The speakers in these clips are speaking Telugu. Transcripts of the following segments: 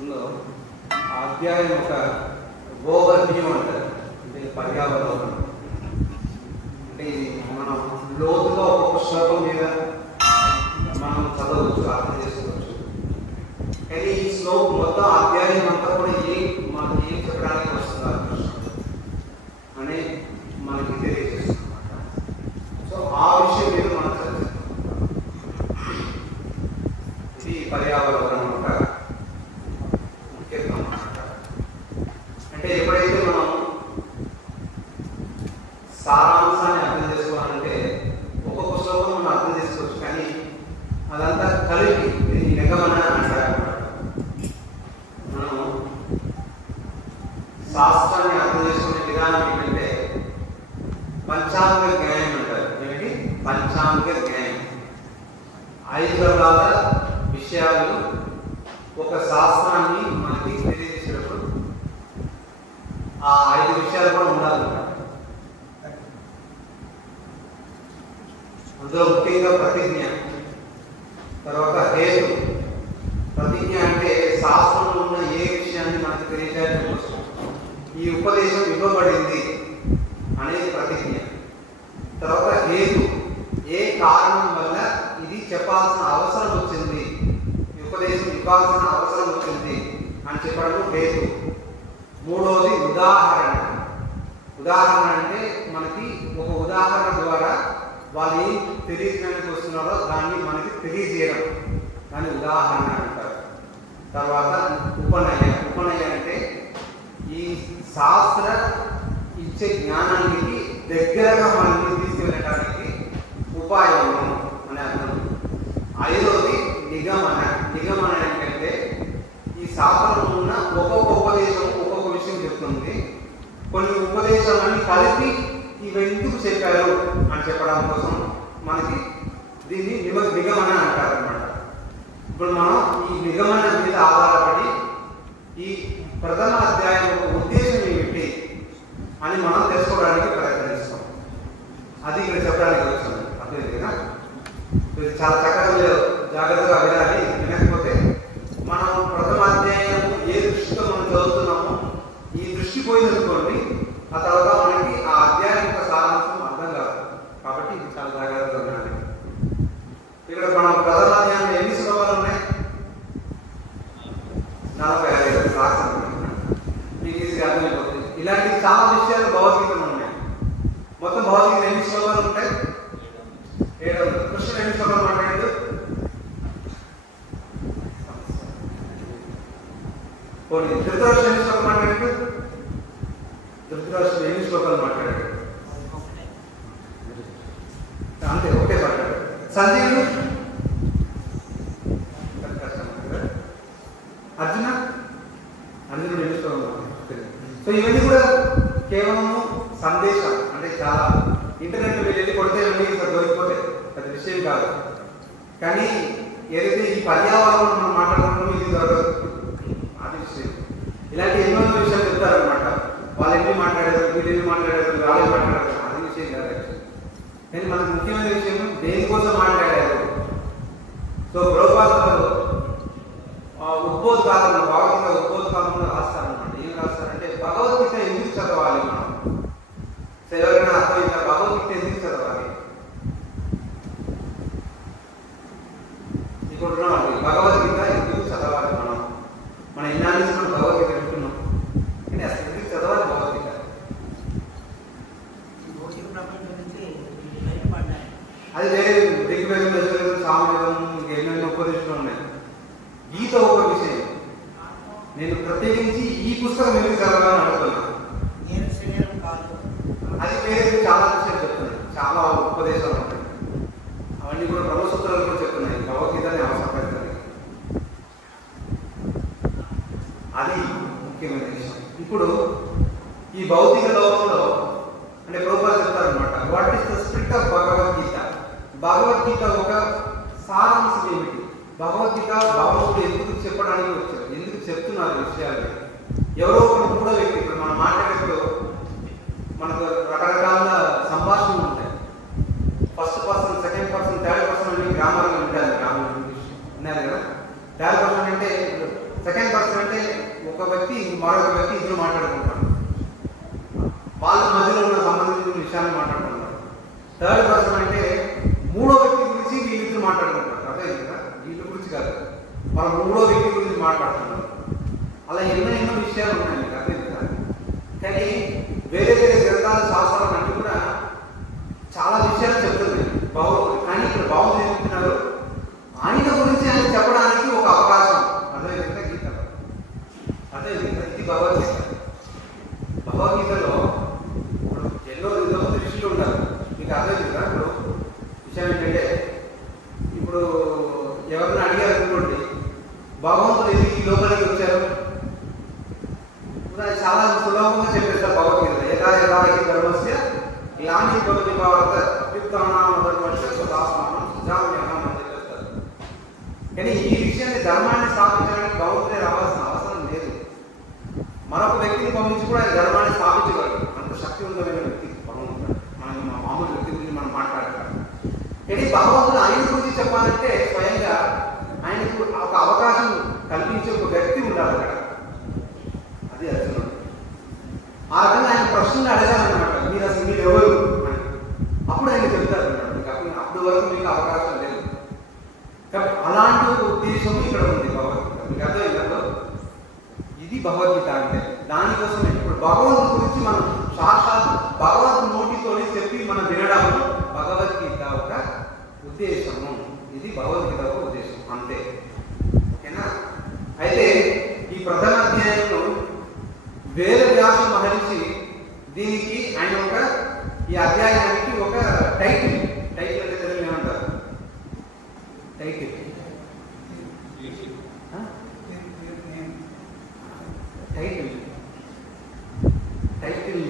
ఉందో ఆ అధ్యాయం ఒక ఓవర్ వ్యూ అంటారు, అంటే పర్యావరణం. అంటే మనం లోతుగా ఒక్కొక్క శ్లోకం మీద మనం చదవచ్చు, అర్థం చేసుకోవచ్చు. కానీ ఈ శ్లోకం మొత్తం అధ్యాయం అంతా కూడా మనకి ఏం చెప్పడానికి వస్తున్నారు అని మనకి తెలియజేస్తుంది అన్నమాట. సో ఆ విషయం మీద మనం చదువుతాం. ఇది పర్యావరణం యొక్క ముఖ్యత్వం అన్నమాట. అంటే ఎప్పుడైతే మనం సారాంశాన్ని అర్థం చేసుకోవాలంటే ఒక్కొక్క శ్లోకం మనం అర్థం చేసుకోవచ్చు, కానీ అదంతా కలిపి నిగమన అంటారు. మనం శాస్త్రాన్ని అర్థం చేసుకునే విధానం ఏంటంటే పంచాంగ జ్ఞానం అంటారు. ఏమిటి పంచాంగ జ్ఞానం? 5 రకాల విషయాలు ఒక శాస్త్రాన్ని మనకి తెలియజేసేటప్పుడు ఆ 5 విషయాలు కూడా ఉండాలన్నమాట. అందులో ముఖ్యంగా ప్రతిజ్ఞ, తర్వాత హేతు. ప్రతిజ్ఞ అంటే శాస్త్రంలో ఉన్న ఏ విషయాన్ని మనకు తెలియజేయడం కోసం ఈ ఉపదేశం ఇవ్వబడింది అనేది ప్రతిజ్ఞ. తర్వాత హేతు, ఏ కారణం వల్ల ఇది చెప్పాల్సిన అవసరం వచ్చింది, ఈ ఉపదేశం ఇవ్వాల్సిన అవసరం వచ్చింది అని చెప్పడం హేతు. మూడవది ఉదాహరణ. ఉదాహరణ అంటే మనకి ఒక ఉదాహరణ ద్వారా వాళ్ళు ఏం తెలియజేయడానికి వస్తున్నారో దాన్ని మనకి తెలియజేయడం, దాన్ని ఉదాహరణ అంటారు. తర్వాత ఉపనయ. ఉపనయ అంటే ఈ శాస్త్ర ఇచ్చే జ్ఞానానికి దగ్గరగా మనల్ని తీసుకెళ్ళడానికి ఉపాయము అని అర్థం. 5వది నిగమన. నిగమన ఏంటంటే ఈ శాస్త్రంలో ఉన్న ఒక్కొక్క ఉపదేశం ఒక్కొక్క విషయం చెప్తుంది. కొన్ని ఉపదేశాలన్నీ కలిపి ఇవి ఎందుకు చెప్పారు అని చెప్పడం కోసం మనకి దీన్ని నిగమన అంటారు అన్నమాట. ఇప్పుడు మనం ఈ నిగమన మీద ఆధారపడి ఈ ప్రథమ అధ్యాయం యొక్క ఉద్దేశం ఏమిటి అని మనం తెలుసుకోవడానికి ప్రయత్నిస్తాం. అది ఇక్కడ చెప్పడానికి వచ్చాను. అర్థం కదా? చాలా చక్కగా జాగ్రత్తగా వినాలి. వినకపోతే మనం ప్రథమ అధ్యాయం ఏ దృష్టితో మనం చదువుతున్నామో ఈ దృష్టి పోయిందనుకోండి, ఆ తర్వాత మనకి ఆ అధ్యాయం యొక్క సారాంశం అర్థం కాదు. కాబట్టి ఇది చాలా జాగ్రత్తగా వినాలి. ఇక్కడ మనం ప్రథమ అధ్యాయంలో ఎన్ని శ్లోకాలు ఉన్నాయి? 45 రాస్తాను, మీకు ఈజీగా అర్థమైపోతుంది. ఇలాంటి చాలా విషయాలు భగవద్గీతలో ఉన్నాయి. మొత్తం భగవద్గీత ఎన్ని శ్లోకాలు ఉంటాయి? 700. కృష్ణుడు ఎన్ని శ్లోకాలు మాట్లాడాడు? ధృతరాష్ట్రుడు ఎన్ని శ్లోకాలు మాట్లాడాడు? ధృతరాష్ట్రుడు ఎన్ని శ్లోకాలు మాట్లాడాడు? అంతే, ఒకటే మాట్లాడాడు. సంజయుడు, అర్జునుడు ఎన్ని శ్లోకాలు మాట్లాడాడు? సో ఇవన్నీ కూడా కేవలము సందేశం. అంటే చాలా ఇంటర్నెట్ వెళ్ళి కొడితే ఇవన్నీ దొరికిపోతాయి, అది విషయం కాదు. కానీ ఏదైతే ఈ పర్యావరణం మనం మాట్లాడుకుంటున్నామో ఇది దొరకదు, అది విషయం. ఇలాంటి ఎన్నో విషయాలు చెప్తారనమాట. వాళ్ళు ఎన్ని మాట్లాడారు, వీళ్ళు ఎన్ని మాట్లాడారు, వాళ్ళు మాట్లాడారు, అది విషయం కాదు. కానీ మనకు ముఖ్యమైన విషయం దేనికోసం మాట్లాడారు. సో ప్రభుపాదులు ఉద్బోధకాలంలో, భగవద్గీత ఉద్బోధకాలంలో రాస్తారనమాట. ఏం రాస్తారంటే భగవద్గీత ఎందుకు చదవాలి మనం. సో ఎవరైనా అర్థమైందా? భగవద్గీత ఎందుకు చదవాలి? ఇప్పుడు భగవద్గీత ఎందుకు చదవాలి మనం? మన ఇన్నాళ్ళు మనం భగవద్గీత వింటున్నాం, కానీ అసలు ఎందుకు చదవాలి భగవద్గీత? అది వేరే దిగ్వేదం, యజుర్వేదం, సామవేదం, ఇంకెన్నెన్నో ఉపదేశాలు ఉన్నాయి. గీత ఒక విషయం. నేను ప్రత్యేకించి ఈ పుస్తకం ఎందుకు చదవాలని అడుగుతున్నాను. అది వేరే చాలా విషయాలు చెప్తున్నాయి, చాలా ఉపదేశాలు ఉంటాయి. అవన్నీ కూడా బ్రహ్మసూత్రాలు కూడా చెప్తున్నాయి. భగవద్గీతని అవసరపడుతుంది. అది ముఖ్యమైన విషయం. ఇప్పుడు ఈ భౌతిక లోకంలో అంటే ప్రభుపాదులు చెప్తారనమాట, what is the spirit of Bhagavad Gita. Bhagavad Gita ఒక సారాంశం ఏమిటి? భగవద్గీత భగవంతుడు ఎందుకు చెప్పడానికి వచ్చారు, ఎందుకు చెప్తున్నారు విషయాలు? ఎవరో ఒకరు కూడా వ్యక్తి, ఇప్పుడు మనం మాట్లాడేప్పుడు మనకు రకరకాల సంభాషణలు ఉంటాయి. First person, second person, third person అని గ్రామర్గా ఉంటాయి. గ్రామర్ ఇంగ్లీష్ ఉన్నారు కదా. థర్డ్ పర్సన్ అంటే సెకండ్ ఒక వ్యక్తి మరొక వ్యక్తి ఇద్దరు మాట్లాడుకుంటారు, వాళ్ళ మధ్యలో ఉన్న సంబంధించిన విషయాన్ని మాట్లాడుకుంటారు. థర్డ్ పర్సన్ అంటే మూడో వ్యక్తి గురించి వీళ్ళిద్దరు మాట్లాడుకుంటారు. అదే కదా, వీళ్ళ గురించి కాదు, మన మూడో వ్యక్తి గురించి మాట్లాడుతున్నారు. అలా ఎన్నో విషయాలు ఉన్నాయి, అదే కదా. కానీ వేరే వేరే గ్రంథాలు శాస్త్రాలు అంటే కూడా చాలా విషయాలు చెప్తుంది భగవద్గీత. కానీ ఇక్కడ భగవద్గీత చెప్తున్నారు ఆయన గురించి ఆయన చెప్పడానికి ఒక అవకాశం. అదే విధంగా గీతలో, అదే విధంగా ఇది భగవద్గీత. భగవద్గీతలో ఇప్పుడు ఎన్నో విధంగా ఋషులు ఉంటారు. మీకు అదే విధంగా ఇప్పుడు విషయం ఏంటంటే, ఇప్పుడు ఎవరిని అడిగారు అనుకోండి, భగవంతుడు ఎందుకు ఈ లోపలికి వచ్చారు, చాలా సులభంగా చెప్పేస్తారు భగవద్గీత. యథా యథా హి ధర్మస్య గ్లాని భవతి భారత అభ్యుత్థానం ధర్మస్య స్వదాస్మానం సుజామ్యహం అని చెప్పేస్తారు. కానీ ఈ విషయాన్ని ధర్మాన్ని స్థాపించడానికి భగవంతుడే రావాల్సిన అవసరం లేదు. మరొక వ్యక్తిని పంపించి కూడా ఆయన ధర్మాన్ని స్థాపించగలరు. అంత శక్తివంతమైన వ్యక్తి భగవంతుడు. మనం మామూలు వ్యక్తి గురించి మనం మాట్లాడతాం. కానీ భగవంతుడు ఆయన గురించి చెప్పాలంటే స్వయంగా ఆయనకు ఒక అవకాశం కల్పించే ఒక వ్యక్తి ఉండాలి అక్కడ. అది అర్జునుడు. ఆ రకంగా ఆయన ప్రశ్నలు అడగాలన్నమాట, మీరు అసలు మీరు ఎవరు అని. అప్పుడు ఆయన చెప్తారు అన్నమాట. అప్పుడు వరకు మీకు అవకాశం లేదు. కాబట్టి అలాంటి ఒక ఉద్దేశం ఇక్కడ ఉంది భగవద్గీత. మీకు అర్థమైందో, ఇది భగవద్గీత అంటే. దానికోసమే ఇప్పుడు భగవంతుడి గురించి మనం సాక్షాత్ భగవంతుడి నోటితోనే చెప్పి మనం వినడం భగవద్గీత ఒక ఉద్దేశము. ఇది భగవద్గీత ఒక ఉద్దేశం, అంతే. ఓకేనా? అయితే ఈ ప్రథమ అధ్యాయంలో వేదవ్యాస మహర్షి దీనికి ఆయన ఒక ఈ అధ్యాయానికి ఒక టైటిల్ అంటే తెలుగులో ఏమంటారు? Title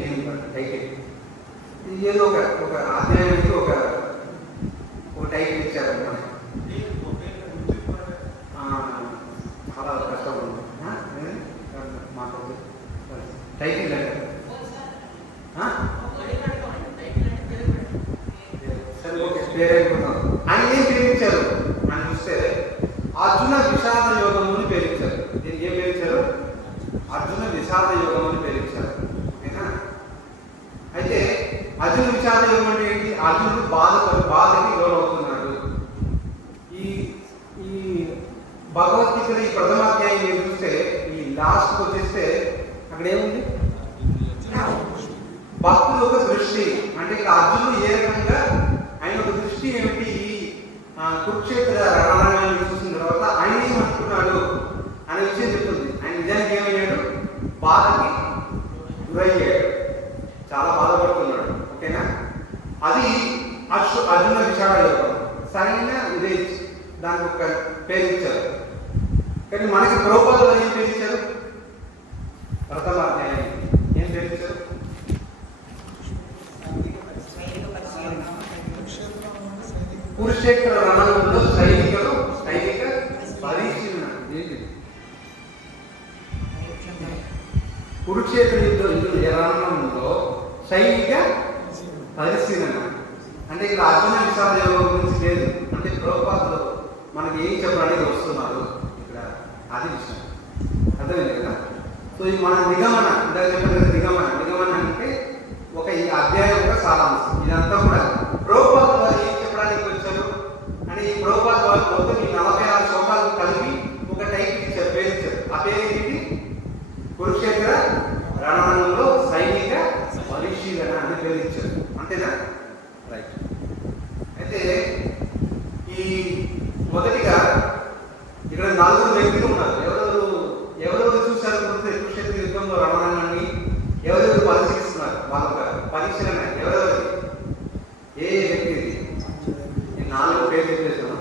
name. టైటిల్ ఇది ఏదో ఒక అధ్యాయానికి ఒక టైటిల్ ఇచ్చారన్నమాట. చాలా కష్టపడుతుంది మాకు టైటిల్ అంటే ఆయన ఏం పేరించారు అని చూస్తే అర్జున విషాద యోగము అని పేరించారు. దీనికి ఏం పేరించారు? అర్జున విషాద యోగం అని పేరించారు. ఓకేనా? అయితే అర్జున విషాద యోగం అంటే ఏంటి? అర్జునుడు బాధకి లోనవుతున్నాడు. ఈ భగవద్గీతలో ఈ ప్రథమాధ్యాయం ఏం చూస్తే ఈ లాస్ట్ వచ్చేస్తే అక్కడ ఏముంది? భక్తుల ఒక దృష్టి. అంటే ఇక్కడ అర్జునుడు ఏ రకంగా ఆయన ఒక దృష్టి ఏమిటి, ఈ కురుక్షేత్ర రణాన్ని చూసిన తర్వాత ఆయన ఏమనుకున్నాడు అనే విషయం చెప్తుంది. ఆయన నిజానికి ఏమయ్యాడు? బాధకి గురయ్యాడు, చాలా బాధపడుతున్నాడు. ఓకేనా? అది అర్జున విషాద యోగం. సరైన ఇదే దానికి ఒక పేరు ఇచ్చారు. కానీ మనకి ప్రభుపాదులు ఏం పేరు ఇచ్చారు? ప్రథమ అధ్యాయం ఏం పేరు ఇచ్చారు? కురుక్షేత్ర రణంలో సైనిక పరిశీలన. కురుక్షేత్ర రణంలో సైనిక పరిశీలన అంటే ఇక్కడ అర్జున విషాద యోగం గురించి లేదు. అంటే ప్రభుపాదులు మనకి ఏం చెప్పడానికి వస్తున్నారు ఇక్కడ, అది విషయం. అర్థమైంది కదా? సో ఇది మన నిగమన, ఇందాక చెప్పిన నిగమన అంటే ఒక ఈ అధ్యాయం యొక్క సారాంశం. ఇదంతా కూడా ప్రభుపాదులు వారు ఏం చెప్పడానికి వచ్చారు అని ఈ ప్రభుపాదులు వారు మొత్తం ఈ 46 శ్లోకాలు కలిపి ఒక టైటిల్ ఇచ్చారు, పేరు ఇచ్చారు. ఆ పేరు ఏంటి? కురుక్షేత్ర రణంలో సైనిక పరిశీలన అని పేరు ఇచ్చారు. అంతేనా? రైట్. అయితే ఈ మొదటిగా ఇక్కడ 4 వ్యక్తులు ఉన్నారు. ఎవరెవరు చూశారు కురుక్షేత్ర యుద్ధంలో రణాన్ని? ఎవరెవరు పరిశీలిస్తున్నారు? వాళ్ళ పరిశీలన ఎవరెవరు? ఏ వ్యక్తి? 4 పేరు చెప్పేసాను.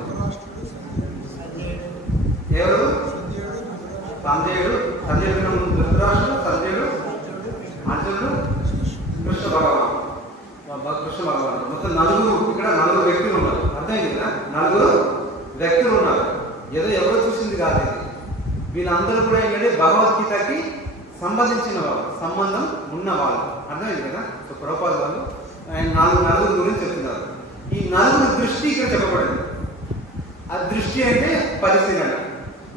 ఎవరు? సంజయుడు, ధృతరాష్ట్రుడు, సంజయుడు, అర్జునుడు, కృష్ణ భగవాన్. మొత్తం 4 ఇక్కడ 4 వ్యక్తులు ఉన్నారు. అర్థమైంది కదా? 4 వ్యక్తులు ఉన్నారు. ఏదో ఎవరో చూసింది కాదు ఇది. వీళ్ళందరూ కూడా ఏంటంటే భగవద్గీతకి సంబంధించిన వాళ్ళు, సంబంధం ఉన్నవాళ్ళు. అర్థమైంది కదా? సో ప్రభుపాద వాళ్ళు ఆయన 4 గురించి చెప్తున్నారు. ఈ 4 దృష్టి ఇక్కడ చెప్పబడింది. ఆ దృష్టి అంటే పరిశీలన,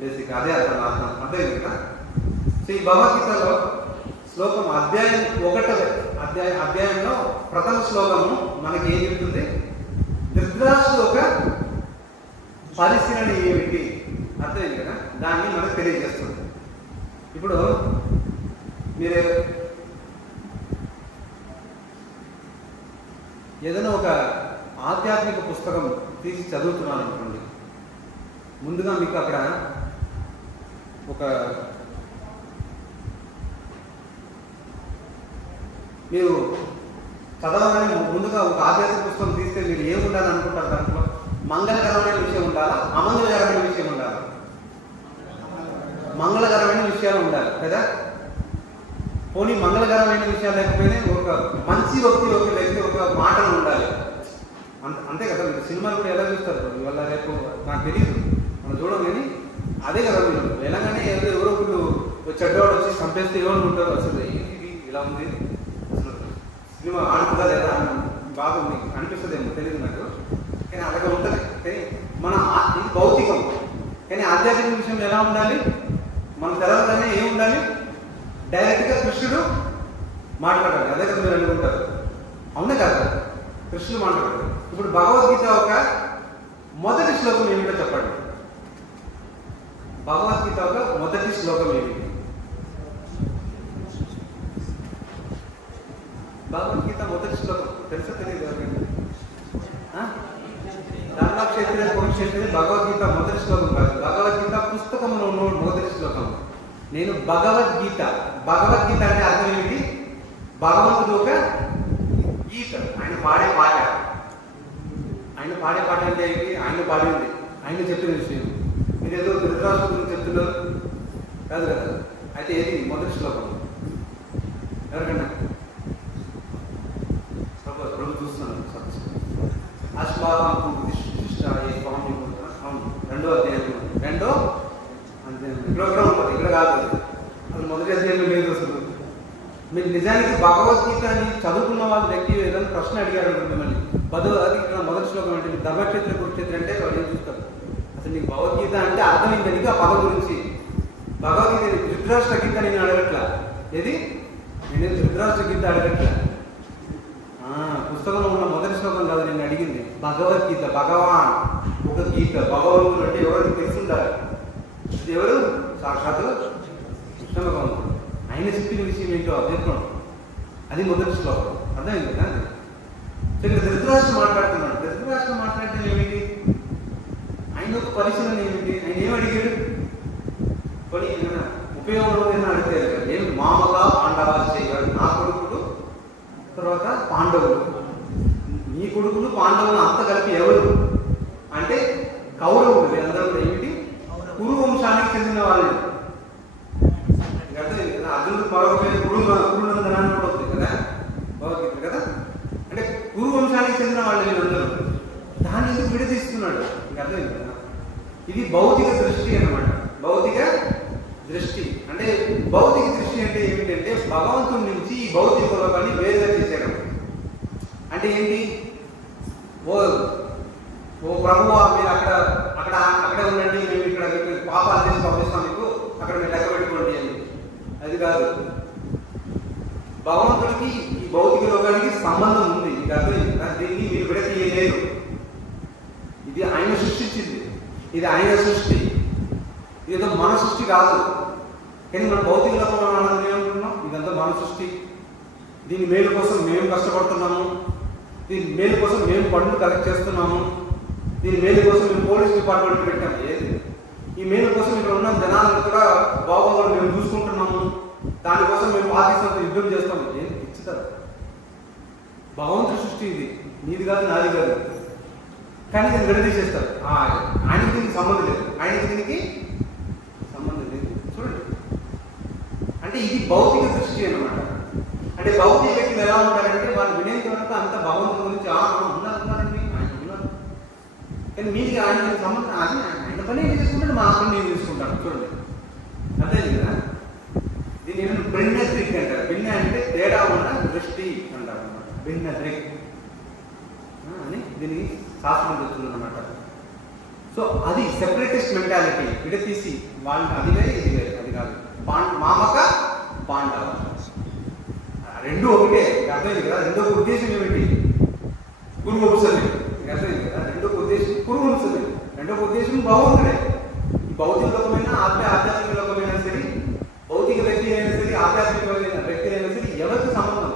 బేసిక్ అదే అర్థం. అర్థమైంది కదా? సో ఈ భగవద్గీతలో శ్లోకం అధ్యాయంలో ప్రథమ శ్లోకము మనకి ఏం చెప్తుంది? ధృతరాష్ట్రుల పరిశీలన ఏమిటి అర్థమైంది కదా, దాన్ని మనకు తెలియజేస్తుంది. ఇప్పుడు మీరు ఏదైనా ఒక ఆధ్యాత్మిక పుస్తకం తీసి చదువుతున్నాను అనుకోండి, ముందుగా మీకు అక్కడ ఒక మీరు చదవాలని ముందుగా ఒక ఆధ్యాత్మిక పుస్తకం తీస్తే మీరు ఏముండాలి అనుకుంటారు? దాంట్లో మంగళకరమైన విషయం ఉండాలా, అమంగళకరమైన విషయం ఉండాలా? మంగళకరమైన విషయాలు ఉండాలి కదా. పోనీ మంగళకరమైన విషయాలు లేకపోయినా ఒక మంచి వ్యక్తి ఒక మాటలు ఉండాలి, అంతే కదా. మీరు సినిమాలు కూడా ఎలా చూస్తారు? ఇవాళ రేపు నాకు తెలియదు, మనం చూడం కానీ అదే కదా. మీరు వెళ్ళగానే ఎవరో ఒకరు చెడ్డవాడు వచ్చి చంపేస్తే ఎవరు ఉంటారు? అసలు ఏంటి ఇలా ఉంది, అసలు సినిమా ఆడుతుందా లేదా బాగా మీకు అనిపిస్తుందేమో తెలియదు నాకు, కానీ అలాగే ఉంటుంది. కానీ ఇది భౌతికం, కానీ ఆధ్యాత్మిక విషయం ఎలా ఉండాలి? మనం తెలవగానే ఏం ఉండాలి? డైరెక్ట్గా కృష్ణుడు మాట్లాడాలి, అదే కదా మీరు అనుకుంటారు. అవునే కదా, కృష్ణుడు మాట్లాడారు. ఇప్పుడు భగవద్గీత ఒక మొదటి శ్లోకం ఏమిటో చెప్పండి. భగవద్గీత ఒక మొదటి శ్లోకం ఏమిటి? భగవద్గీత మొదటి శ్లోకం తెలుసా తెలియదు? దానిలో క్షేత్ర కురుక్షేత్ర భగవద్గీత మొదటి శ్లోకం కాదు, భగవద్గీత పుస్తకంలో ఉన్న మొదటి శ్లోకం. నేను భగవద్గీత అంటే అర్థం ఏమిటి? భగవంతుడు ఒక గీత, ఆయన పాడే పాట అంటే ఏంటి? ఆయన పాడింది, ఆయన చెప్పిన విషయం. మీరు ఏదో ధృతరాష్ట్రుల గురించి చెప్తున్నారు కాదు కదా. అయితే ఏది మొదటి శ్లోకం? ఎవరికన్నా ప్రభు చూస్తున్నాను. అశ్వాహం అవును, రెండో అధ్యాయం ఇక్కడ ఉంటుంది, ఇక్కడ కాదు. అసలు మొదటి అధ్యాయంలో లేదు. అసలు మీరు నిజానికి భగవద్గీతని చదువుకున్న వాళ్ళ వ్యక్తి ఏదైనా ప్రశ్న అడిగారు మిమ్మల్ని, అది ఇక్కడ మొదటి శ్లోకం అంటే మీరు ధర్మక్షేత్ర కురుక్షేత్ర అంటే వాళ్ళు ఏం చూస్తారు? అసలు మీకు భగవద్గీత అంటే అర్థమైంది ఆ పదం గురించి. భగవద్గీత ధృతరాష్ట్ర గీత నేను అడగట్లా, ఏది నేను ధృతరాష్ట్ర గీత అడగట్లా, పుస్తకంలో ఉన్న మొదటి శ్లోకం కాదు నేను అడిగింది. భగవద్గీత, భగవాన్ ఒక గీత, భగవంతుడు అంటే ఎవరికి తెలుసుండాలి? ఎవరు? సాక్షాత్తు కృష్ణ భగవంతుడు. ఆయన చెప్పిన విషయం ఏంటో అధ్యయనం, అది మొదటి శ్లోకం. అర్థమైంది కదా. ఇక్కడ ధృతరాష్ట్రం మాట్లాడుతున్నాడు. ధృతరాష్ట్రం మాట్లాడితే ఏమిటి? ఆయన ఒక పరిశీలన ఏమిటి? ఆయన ఏమడిగాడు? కొన్ని ఉపయోగం ఏమైనా అడిగితే ఏమి? మామగా పాండవాలు చేయగలరు, నా కొడుకులు తర్వాత పాండవులు, నీ కొడుకులు పాండవులు అంత కలిపి ఎవరు అంటే కౌరవులు. అందరూ ఏమిటి? కురు వంశానికి చెందిన వాళ్ళు. అర్థమైంది కదా. అర్జునుడు మరొక కురునందనాన్ని కూడా వస్తుంది కదా భగవద్గీత కదా. అంటే కురు వంశానికి చెందిన వాళ్ళు వీళ్ళందరూ. దాన్ని ఎందుకు విడదీస్తున్నాడు? మీకు అర్థమైంది కదా. ఇది భౌతిక దృష్టి అన్నమాట. భౌతిక దృష్టి అంటే ఏమిటంటే భగవంతుడి నుంచి ఈ భౌతిక లోకాన్ని వేరుగా చేసేయడం. అంటే ఏంటి? ఓ ప్రభువా, మీరు అక్కడే ఉండండి, మేము ఇక్కడ పాపాలు చేసి పంపిస్తాం, మీకు అక్కడ మీరు లెక్క పెట్టుకోండి అని. అది కాదు. భగవంతుడికి ఈ భౌతిక లోకానికి సంబంధం ఉంది, మీకు అర్థమైంది. దీన్ని మీరు విడతీయలేరు. ఇది ఆయన సృష్టించింది, ఇది ఆయన సృష్టి, ఇదేదో మన సృష్టి కాదు. కానీ మన భౌతిక లోకంలో మనం ఏమంటున్నాం? ఇదంతా మన సృష్టి, దీని మేలు కోసం మేము కష్టపడుతున్నాము, దీని మేలు కోసం మేము పనులు కలెక్ట్ చేస్తున్నాము, దీని మేలు కోసం మేము పోలీస్ డిపార్ట్మెంట్ పెట్టాము. ఏది ఈ మేలు కోసం ఇక్కడ ఉన్న జనాలను కూడా బాగోగులు మేము చూసుకుంటున్నాము, దానికోసం మేము పాకిస్తాన్తో యుద్ధం చేస్తాము. ఏది ఇచ్చుతారు? భగవంతుడి సృష్టి ఇది, నీది కాదు నాది కాదు. కానీ దీన్ని విడదీసేస్తారు. ఆయనకి దీనికి సంబంధం లేదు, ఆయనకి దీనికి సంబంధం లేదు. చూడండి, అంటే ఇది భౌతిక దృష్టి అన్నమాట. అంటే భౌతిక వ్యక్తులు ఎలా ఉంటారంటే వాళ్ళు వినేంత వరకు అంత భగవంతుడి గురించి ఉన్నారండి, ఆయన ఉన్నారు, కానీ మీకు ఆయన సంబంధం అది ఆయన పని ఏం చేసుకుంటాడు, మా పని నేను తీసుకుంటాను. చూడండి, అదే కదా. దీన్ని ఏమైనా భిన్న దృక్ అంటారు. భిన్న అంటే తేడా ఉన్న దృష్టి అంటారు అనమాట. భిన్న దృక్ అని దీనికి శాస్త్రం చెప్తుంది అనమాట. సో అది సెపరేటిస్ట్ మెంటాలిటీ. విడతీసి వాళ్ళని అది వేరే ఇది వేరే, అది కాదు. మామక రెండు ఒకటే. అర్థమైంది కదా? రెండో ఉద్దేశం ఏమిటి? పురుగొలుసలేదు. అర్థమైంది కదా? రెండో ఉద్దేశం పురుగొలుసలేదు. రెండో ఉద్దేశం భగవంతుడే. ఈ భౌతిక లోకమైన ఆధ్యాత్మిక లోకమైనా సరే, భౌతిక వ్యక్తి అయినా సరే, ఆధ్యాత్మిక వ్యక్తి అయినా సరే, ఎవరికి సంబంధం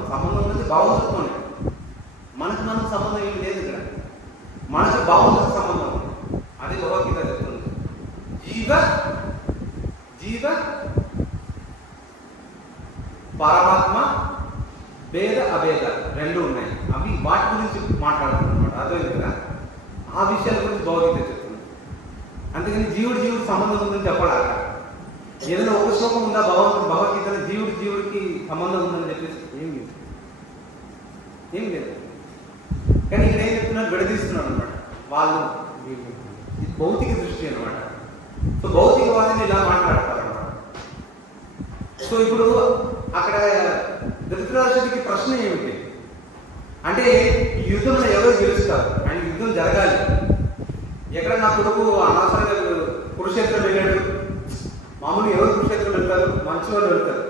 ఉన్నది భగవంతుడితోనే. మనకు సంబంధం ఏమి లేదు ఇక్కడ. మనకు భగవంతుడికి సంబంధం. అది భగవద్గీత చెప్తుంది. జీవ పరమాత్మ భేద అభేద రెండు ఉన్నాయి. అవి వాటి గురించి మాట్లాడుతుంది అనమాట. అర్థమైంది కదా? ఆ విషయాల గురించి భగవద్గీత చెప్తుంది. అందుకని జీవుడు సంబంధం ఉందని చెప్పాలి. ఏదైనా ఒక శ్లోకం ఉందా భగవద్గీతలో జీవుడికి సంబంధం ఉందని చెప్పేసి? ఏం లేదు. కానీ ఇక్కడ ఏం చెప్తున్నారు? విడదీస్తున్నారు అనమాట. వాళ్ళు ఇది భౌతిక దృష్టి అనమాట. సో భౌతికవాదిని ఇలా మాట్లాడతారు అనమాట. సో ఇప్పుడు అక్కడ ధృతరాష్ట్రుడికి ప్రశ్న ఏమిటి అంటే, ఈ యుద్ధంలో ఎవరు గెలుస్తారు? ఆయన యుద్ధం జరగాలి. ఎక్కడ నా కొడుకు అనవసరంగా కురుక్షేత్రం వెళ్ళాడు. మామూలుగా ఎవరు కురుక్షేత్రం వెళ్తారు? మంచి వాళ్ళు వెళ్తారు,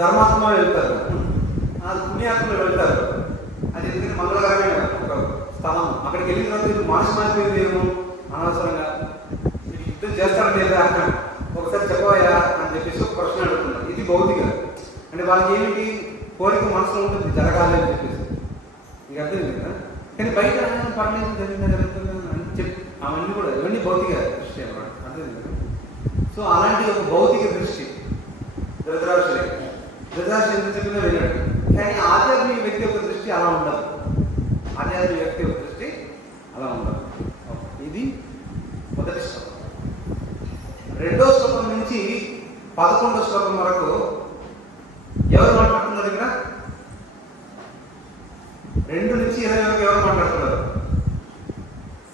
ధర్మాత్మ వెళ్తారు, పుణ్యాత్మలు వెళ్తారు. అది ఎందుకంటే మంగళకరమైన ఒక స్థలం. అక్కడికి వెళ్ళిన తర్వాత మనసు మారిపోయింది ఏమో అనవసరంగా యుద్ధం చేస్తాడు లేదా ఒకసారి చెప్పవయ్యా అని చెప్పేసి ఒక ప్రశ్న అడుగుతున్నారు. ఇది భౌతిక. అంటే వాళ్ళకి ఏమిటి కోరిక మనసులో ఉంటుంది, జరగాలి అని చెప్పేసి. మీకు అర్థమైంది కదా? కానీ బయట పర్లేదు జరుగుతుంది అని చెప్పి అవన్నీ కూడా ఇవన్నీ భౌతిక దృష్టి అన్నమాట. అర్థమైంది కదా? సో అలాంటి ఒక భౌతిక దృష్టి ధృతరాష్ట్రుడు ఎందుకు చెప్పినా వెళ్ళాడు. కానీ ఆధ్యాత్మిక వ్యక్తి యొక్క దృష్టి అలా ఉండదు. ఆధ్యాత్మిక వ్యక్తి యొక్క దృష్టి అలా ఉండదు. ఇది మొదటి శ్లోకం. రెండో శ్లోకం నుంచి 11వ శ్లోకం వరకు ఎవరు మాట్లాడుతున్నారు? ఇక్కడ 2 నుంచి 20 వరకు ఎవరు మాట్లాడుతున్నారు?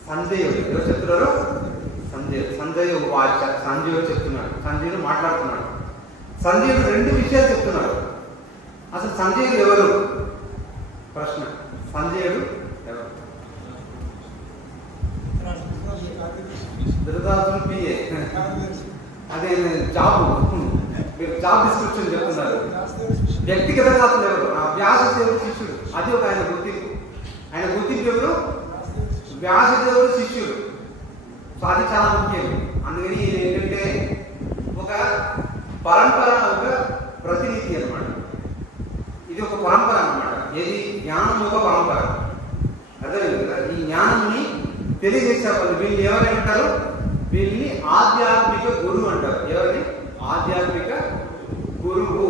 సంజయుడు. ఎవరు చెప్తున్నారు? సంజయుడు వాచ. సంజయుడు చెప్తున్నాడు. సంజయుడు మాట్లాడుతున్నాడు. సంజయుడు 2 విషయాలు చెప్తున్నాడు. అసలు సంజయుడు ఎవరు? ప్రశ్న. సంజయుడు ఎవరు? ధృతరాష్ట్రుడు పిఏ. అదే జాబ్. మీరు జాబ్ డిస్క్రిప్షన్ చెప్తున్నారు. వ్యక్తిగతంగా అసలు ఎవరు? వ్యాసదేవుడు శిష్యుడు. అది ఒక ఆయన గుర్తింపు. ఆయన గుర్తింపు ఎవరు? వ్యాసదేవుడు శిష్యుడు. సో అది చాలా ముఖ్యం. అందుకని ఏంటంటే ఒక పరంపర, ఒక ప్రతినిధి అన్నమాట. ఇది ఒక పరంపర అన్నమాట. ఏది? జ్ఞానం ఒక పరంపర. అర్థమైంది కదా? ఈ జ్ఞానాన్ని తెలియజేసే వాళ్ళు వీళ్ళు ఎవరు అంటారు? వీళ్ళని ఆధ్యాత్మిక గురువు అంటారు. ఎవరిని? ఆధ్యాత్మిక గురువు.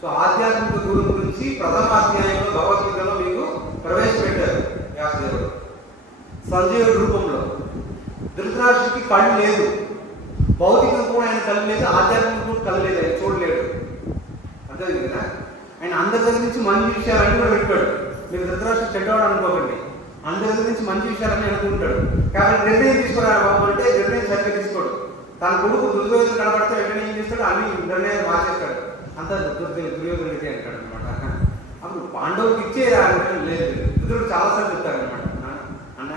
సో ఆధ్యాత్మిక గురువు గురించి ప్రథమ అధ్యాయంలో భగవద్గీతలో మీకు ప్రవేశపెట్టారు వ్యాసదేవుడు సంజయుడి రూపంలో. ధృతరాష్ట్రుడికి కళ్ళు లేదు, భౌతికం కూడా ఆయన కళ్ళు లేదు, ఆధ్యాత్మిక కూడా కళ్ళు లేదు, ఆయన చూడలేడు. అర్థమైంది కదా? ఆయన అందరి దగ్గర నుంచి మంచి విషయాలన్నీ కూడా పెట్టాడు. మీరు ధృతరాష్ట్రుడు చెడ్డవాడు అనుకోకండి. అందరి దగ్గర నుంచి మంచి విషయాలన్నీ అనుకుంటాడు. కాబట్టి నిర్ణయం తీసుకురాడు బాబు అంటే నిర్ణయం సరిగ్గా తీసుకోడు. తన కొడుకు దుర్యోధన కనబడితే వెంటనే ఏం చేస్తాడు? అన్ని నిర్ణయాలు మార్చేస్తాడు. అంతా దుర్యోధనుడికి అంటాడు అనమాట. అప్పుడు పాండవుడికి ఇచ్చే లేదు. రుద్రుడు చాలాసార్లు చెప్తాడు అనమాట, అన్న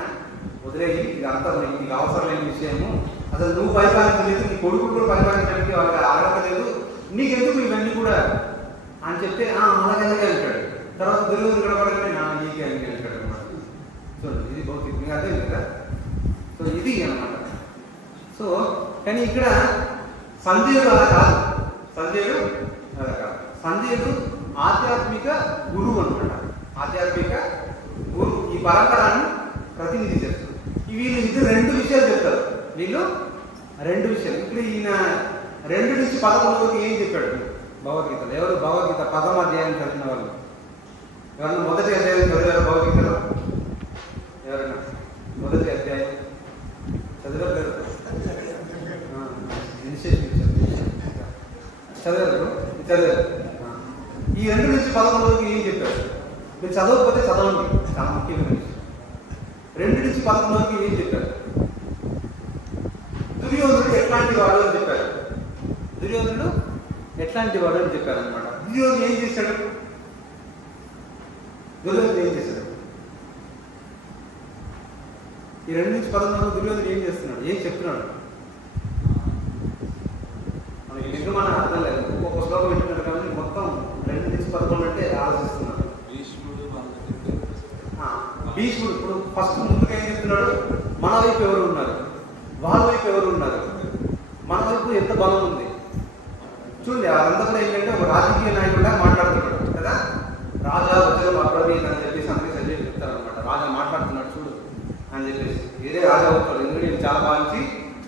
వదిలేయి, ఇది అంతా నీకు అవసరం లేని విషయము. అసలు నువ్వు పరిపాలించలేదు, నీ కొడుకు కూడా పరిపాలించడానికి వాళ్ళకి అడగలేదు, నీకెందుకు ఇవన్నీ కూడా అని చెప్తే అలాగే అంటాడు. తర్వాత దుర్యోధన కనబడగానే నీకే అని అంటాడు అనమాట. చూడండి, ఇది భౌతిక. మీకు అర్థం కదా? సో ఇది అనమాట. సో కానీ ఇక్కడ సంజయుడు అలా కాదు. సంజయుడు ఆధ్యాత్మిక గురువు అనమాట. ఆధ్యాత్మిక గురువు ఈ పరంపరను ప్రతినిధి చేస్తారు. వీళ్ళు 2 విషయాలు చెప్తారు. వీళ్ళు 2 విషయాలు. ఇప్పుడు ఈయన 2 నుంచి 11 వరకు ఏం చెప్పాడు భగవద్గీతలో? ఎవరు భగవద్గీత 10వ అధ్యాయం చదివిన వాళ్ళు? ఎవరన్నా మొదటి అధ్యాయం చదివారు భగవద్గీతలో? ఎవరైనా మొదటి అధ్యాయం చదివారు? చదివారు. ఈ 2 నుంచి 11 వరకు ఏం చెప్పారు? మీరు చదవకపోతే చదవండి, చాలా ముఖ్యమైన విషయం. 2 నుంచి 11 వరకు ఏం చెప్పారు? దుర్యోధనుడు ఎట్లాంటి వాడు అని చెప్పారు. దుర్యోధనుడు ఎట్లాంటి వాడు అని చెప్పారు అనమాట. దుర్యోధనుడు ఏం చేశాడు? ఈ 2 నుంచి 11 వరకు దుర్యోధనుడు ఏం చేస్తున్నాడు? ఏం చెప్తున్నాడు? మనకి నిర్మాణ అర్థం లేదు. ఒక్కొక్క శ్లోకం వింటున్నాడు. కానీ మొత్తం 2 నుంచి 11 అంటే భీష్ముడు ఇప్పుడు ఫస్ట్ ముందుకు ఏం చెప్తున్నాడు, మన వైపు ఎవరు ఉన్నారు, వాళ్ళ వైపు ఎవరు ఉన్నారు, మన వైపు ఎంత బలం ఉంది చూడండి. అదంతా కూడా ఏంటంటే ఒక రాజకీయ నాయకుడిగా మాట్లాడుతున్నాడు కదా, రాజా వచ్చారు అప్రవీణ్ అని చెప్పేసి అందరికీ సజెస్ట్ చెప్తారనమాట. రాజా మాట్లాడుతున్నాడు చూడు అని చెప్పేసి, ఇదే రాజా అవుతాడు ఎందుకంటే నేను చాలా భావించి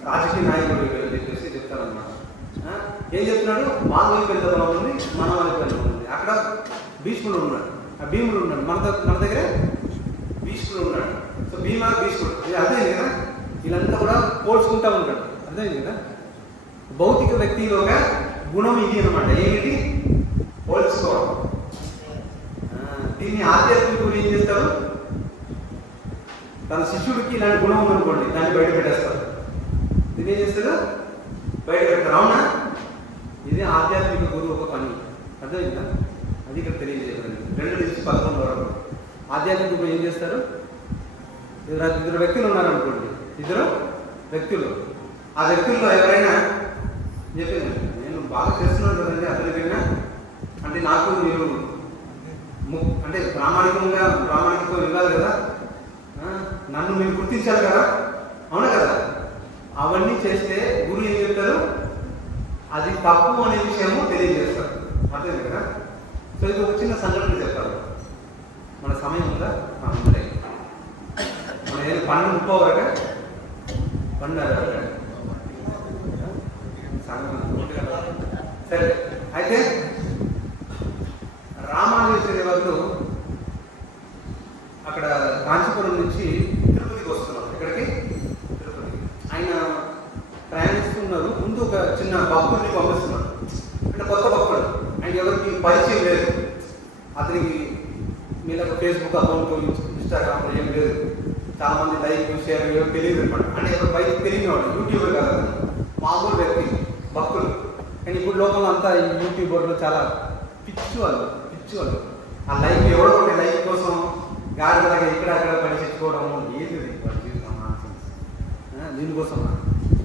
రాజకీయ నాయకుడు అని చెప్పేసి చెప్తారనమాట. ఏం చెప్తున్నాడు, వాళ్ళ వైపు ఎంత బలం ఉంది, మన వైపు ఎంత ఉంది. అక్కడ భీష్ముడు ఉన్నాడు, ఆ భీముడు ఉన్నాడు, మన దగ్గర భీష్ముడు ఉన్నాడు. సో భీమా భీష్ముడు ఇది అర్థమైంది కదా. వీళ్ళంతా కూడా పోల్చుకుంటా ఉంటాడు, అర్థమైంది కదా. భౌతిక వ్యక్తిలోగా గుణం ఇది అనమాట, ఏమిటి పోల్చుకోవడం. దీన్ని ఆధ్యాత్మిక గురి ఏం చేస్తారు, తన శిష్యుడికి ఇలాంటి గుణం ఉందనుకోండి దాన్ని బయట పెట్టేస్తారు. దీన్ని ఏం చేస్తారు, బయట పెడతారు. అవునా, ఇది ఆధ్యాత్మిక గురువు ఒక పని, అర్థమైందా. అది ఇక్కడ తెలియజేయాలి. 2 నుంచి 11 వరకు ఆధ్యాత్మిక గురువు ఏం చేస్తారు, ఇద్దరు వ్యక్తులు ఉన్నారనుకోండి, ఇద్దరు వ్యక్తులు, ఆ వ్యక్తుల్లో ఎవరైనా చెప్పింది నేను బాగా చేస్తున్నాను కదండి అతనికైనా అంటే నాకు మీరు అంటే ప్రామాణికతో ఇవ్వాలి కదా, నన్ను మీరు గుర్తించాలి కదా, అవునా కదా. అవన్నీ చేస్తే గురువు ఏం చెప్తారు, అది తప్పు అనే విషయము తెలియజేస్తారు, అర్థం కదా. సో ఇది ఒక చిన్న సంఘటన చెప్తారు. మన సమయం ఉందా, మన ఏం 12:30 వరకు 12:30 సరే. అయితే రామానుజాచార్య వాళ్ళు అక్కడ కాంచీపురం నుంచి తిరుపతికి వస్తున్నారు. ఇక్కడికి తిరుపతి ఆయన ప్రయాణిస్తున్నారు. ముందు ఒక చిన్న భక్తుడిని పంపిస్తున్నారు, అంటే కొత్త భక్తుడు, ఆయన ఎవరికి పరిచయం లేదు, అతనికి మీద ఫేస్బుక్ అకౌంట్ ఇన్స్టాగ్రామ్ ఏం లేదు, చాలా మంది లైక్ షేర్ తెలియదు అనమాట. అంటే ఎవరు బయటకు తెలియనివాడు, యూట్యూబర్ కాదు, మామూలు వ్యక్తి భక్తులు. కానీ ఇప్పుడు లోకంలో అంతా ఈ యూట్యూబర్లు చాలా పిచ్చి వాళ్ళు. ఆ లైక్ ఎవరో ఒక లైక్ కోసం గాడిదలాగా ఇక్కడ అక్కడ పని తెచ్చుకోవడము ఏది జీవితం దీనికోసం.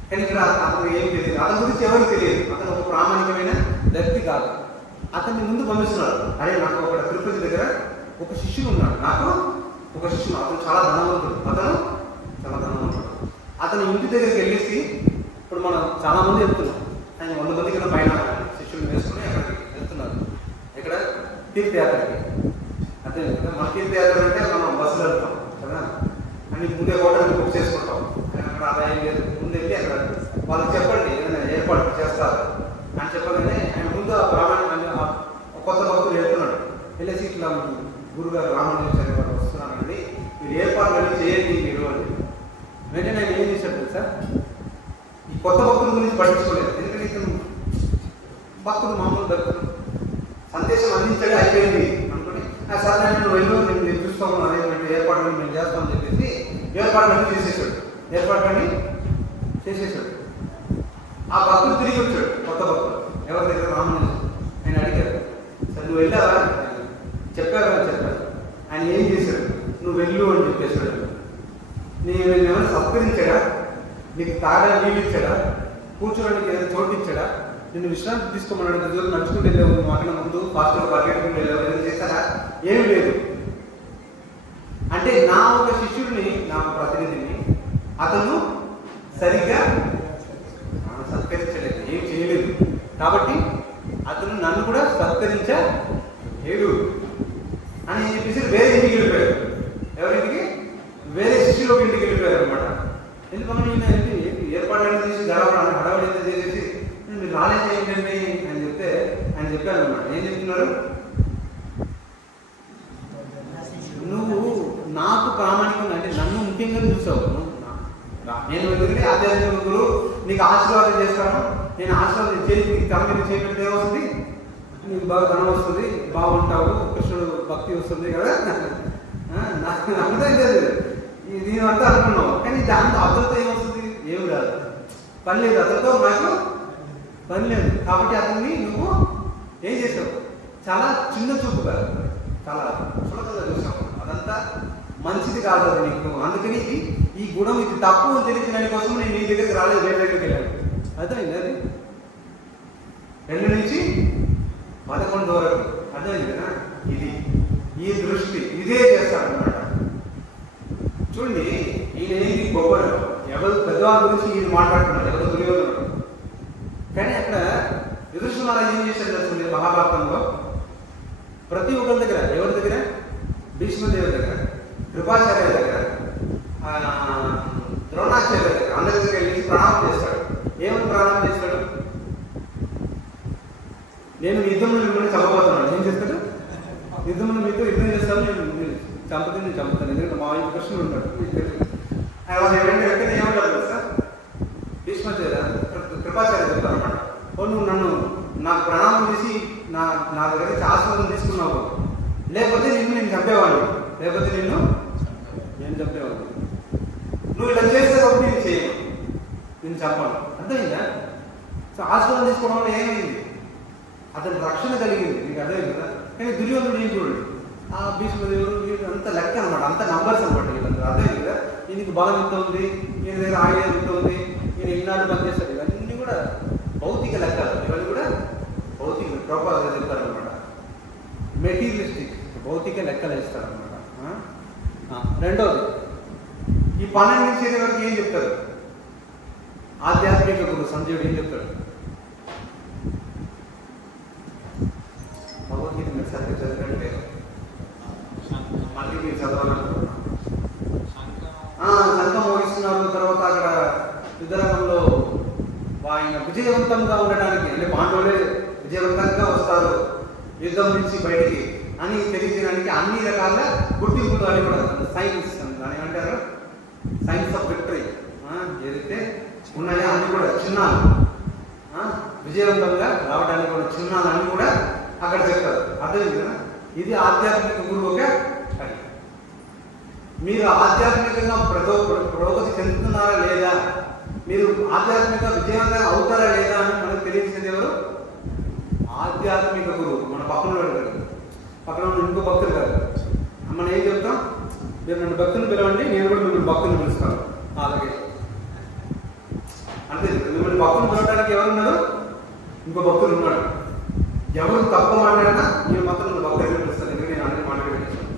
కానీ ఇక్కడ అతను ఏం తెలియదు, అతని గురించి ఎవరికి తెలియదు, అతను ఒక ప్రామాణికమైన వ్యక్తి కాదు. అతన్ని ముందు పంపిస్తున్నాడు, అరే నాకు ఒక తిరుపతి దగ్గర ఒక శిష్యుడు ఉన్నాడు, నాకు ఒక శిష్యుడు, అతను చాలా ధనవంతుడు, అతని ఇంటి దగ్గరికి వెళ్ళేసి ఇప్పుడు మనం చాలా మంది వెళ్తున్నాం, ఆయన 100 మంది కన్నా పైన శిష్యులు వేసుకుని అక్కడికి వెళ్తున్నారు. ఇక్కడ తీర్థయాత్రకి, అదే కదా. మన తీర్థయాత్ర అంటే మనం బస్సులో వెళ్తాం కదా, అన్ని ముందే హోటల్ని బుక్ చేసుకుంటాం, అక్కడ ఆదాయం లేదు, ముందు వెళ్ళి అక్కడ వాళ్ళకి చెప్పండి ఏదైనా ఏర్పాటు చేస్తారు అని చెప్పగానే ఆయన ముందు ఆ ప్రామాణిక కొత్త భక్తులు వెళ్తున్నాడు. వెళ్ళేసి ఇట్లా గురుగారు రామానుజాచార్య వారు వస్తున్నారండి, మీరు ఏర్పాట్లు చేయండి మీరు అని. వెంటనే ఆయన ఏం చేశాడు తెలుసా, ఈ కొత్త భక్తుల గురించి పట్టించుకోలేదు. ఎందుకంటే ఇతను భక్తులు మామూలు భక్తులు, సందేశం అందించడం అయిపోయింది అనుకుని సరే నువ్వు వెళ్ళు, నేను చూస్తాము అరేంజ్మెంట్ ఏర్పాట్లను మేము చేస్తామని చెప్పేసి ఏర్పాట్లన్నీ చేసేసాడు. ఆ భక్తులు తిరిగి వచ్చాడు, కొత్త భక్తులు ఎవరి దగ్గర రామానుజాచార్య. ఆయన అడిగారు, సరే నువ్వు వెళ్ళావా, చెప్పారు. ఆయన ఏం చేశాడు, నువ్వు వెళ్ళు అని చెప్పేశాడు. నేను ఏమైనా సత్కరించాడా, నీకు తాడా నీళ్ళు ఇచ్చాడా, కూర్చోడానికి ఏదైనా చోటు ఇచ్చాడా, నిన్ను విశ్రాంతి తీసుకోమన్నాడు, దూరం నడుచుకుంటూ వెళ్ళావు, నువ్వు అక్కడ ముందు ఫాస్ట్గా పరిగెట్టుకుంటూ వెళ్ళావు, ఏదైనా చేశాడా, ఏమి లేదు. అంటే నా ఒక శిష్యుడిని, నా ప్రతినిధిని అతను సరిగ్గా సత్కరించలేదు, ఏం చేయలేదు. కాబట్టి అతను నన్ను కూడా సత్కరించలేడు అని చెప్పేసి వేరే ఇంటికి వెళ్ళిపోయారు. ఎవరింటికి, వేరే శిష్యులోకి ఇంటికి వెళ్ళిపోయారు అనమాట. ఎందుకని ఏర్పాటు చేసి హడావడి చేసేసి మీరు రాలేదు ఏంటండి అని చెప్తే ఆయన చెప్పారు అనమాట. ఏం చెప్తున్నారు, నువ్వు నాకు ప్రామాణికంగా అంటే నన్ను ముఖ్యంగా చూసావు, నేను ఎందుకంటే ఆధ్యాత్మిక గురువు నీకు ఆశీర్వాదం చేస్తాను, నేను ఆశీర్వాదం చేసి తమ చేయబడితే ఏమొస్తుంది, నీకు బాగా ధనం వస్తుంది, బాగుంటావు, కృష్ణుడు భక్తి వస్తుంది కదా, నాకు అర్థం లేదు, నేను అంతా అనుకున్నావు. కానీ దాంతో అతనితో ఏమొస్తుంది, ఏమి రాదు, పని లేదు, అతనితో నాకు పని లేదు. కాబట్టి అతన్ని నువ్వు ఏం చేసావు, చాలా చిన్న చూపుగా, చాలా చులకగా చూసావు, అదంతా మంచిది కాదు అది నీకు. అందుకని ఈ గుణం ఇది తప్పు అని తెలిసిన దానికోసం నేను నీ దగ్గరికి రాలేదు, వేరే దగ్గరికి వెళ్ళాను. అర్థమైంది, అది 2 నుంచి 11 వరకు అర్థమైంది కదా. ఇది ఈ దృష్టి ఇదే చేస్తాడనమాట. పెద్దవాళ్ళ గురించి ఈయన మాట్లాడుతున్నాడు, ఎవరు దుర్యోధనుడు. కానీ అక్కడ యుధిష్ఠిరుడు ఏం చేశాడు తెలుస్తుంది మహాభారతంలో? ప్రతి ఒక్కరి దగ్గర, ఎవరి దగ్గర? భీష్మదేవుడి దగ్గర, కృపాచార్య దగ్గర, ద్రోణాచార్య దగ్గర, అందరి దగ్గర వెళ్ళి ప్రణామం చేస్తాడు. ఏమని ప్రణామం చేస్తాడు? నేను యుద్ధంలో మిమ్మల్ని చంపబోతున్నాను. ఏం చేస్తాడు? యుద్ధంలో మీతో యుద్ధం చేస్తాను, నేను చంపుతాను. ఎందుకంటే మా ఇంటి కృష్ణుడు ఉంటాడు. వెంటనే ఏమంటారు సార్? భీష్మాచార్య కృపాచార్య చెప్తారు అనమాట. నువ్వు నాకు ప్రణామం చేసి నా దగ్గర ఆశీర్వాదం తీసుకున్నావు, లేకపోతే నేను చంపేవాడిని, నేను చంపేవాడిని. నువ్వు ఇలా చేస్తే కాబట్టి నేను చేయను, నేను చంపాను. అర్థమైందా? సో ఆశీర్వాదం తీసుకోవడం వల్ల ఏమైంది? అతని రక్షణ కలిగింది. మీకు అర్థమైంది కదా? కానీ దుర్యోధనుడు ఏం చూడండి, ఆ భీష్మదేవుడు అంత లెక్క అనమాట, అంత నంబర్స్ అనమాట. వీళ్ళందరూ అర్థమైంది కదా? ఈయనకి బలం ఎంత ఉంది, ఈయన దగ్గర ఆయుధం ఎంత ఉంది, ఈయన ఇన్నాళ్ళు పనిచేస్తారు. ఇవన్నీ కూడా భౌతిక లెక్కలు. ఇవన్నీ కూడా భౌతిక ప్రోపాగా చెప్తారు అనమాట. మెటీరియలిస్టిక్ భౌతిక లెక్కలు వేస్తారనమాట. రెండవది, ఈ 12 నుంచి వరకు ఏం చెప్తారు? ఆధ్యాత్మిక గురు సంజయుడు ఏం చెప్తాడు? భగవద్గీత మీరు సరిగ్గా చదివినట్లేదు, మళ్ళీ మీరు చదవాలనుకుంటున్నాను. సంఘం మోగిస్తున్నారు. తర్వాత అక్కడ యుద్ధరంగంలో ఆయన విజయవంతంగా ఉండడానికి, అంటే పాండవులే విజయవంతంగా వస్తారు యుద్ధం నుంచి బయటికి అని తెలియజేయడానికి అన్ని రకాల గుర్తింపులు అని కూడా సైన్స్ అని అంటారు. సైన్స్ ఆఫ్ విక్టరీ ఏదైతే ఉన్నాయో అన్ని కూడా చిహ్నాలు, విజయవంతంగా రావడానికి కూడా చిహ్నాలు అన్ని కూడా అక్కడ చెప్తారు. అర్థమైంది కదా? ఇది ఆధ్యాత్మిక గురువు ఒక పని. మీరు ఆధ్యాత్మికంగా పురోగతి చెందుతున్నారా లేదా, మీరు ఆధ్యాత్మిక విజయవంతంగా అవుతారా లేదా అని మనకు తెలియజేసేది ఎవరు? ఆధ్యాత్మిక గురువు. మన పక్కన ఉన్న ఇంకో భక్తులు కాదు. మనం ఏం చెప్తాం? మీరు నన్ను భక్తులు పిలవండి, నేను కూడా మిమ్మల్ని భక్తులు పిలుస్తాను. అలాగే అంతే. మిమ్మల్ని భక్తులు పిలవడానికి ఎవరున్నారు? ఇంకో భక్తులు ఉన్నాడు. ఎవరు తక్కువ మాట్లాడినా నేను మాత్రం భక్తులు పిలుస్తాను, ఎందుకంటే నేను అన్ని మాట్లాడేస్తాను.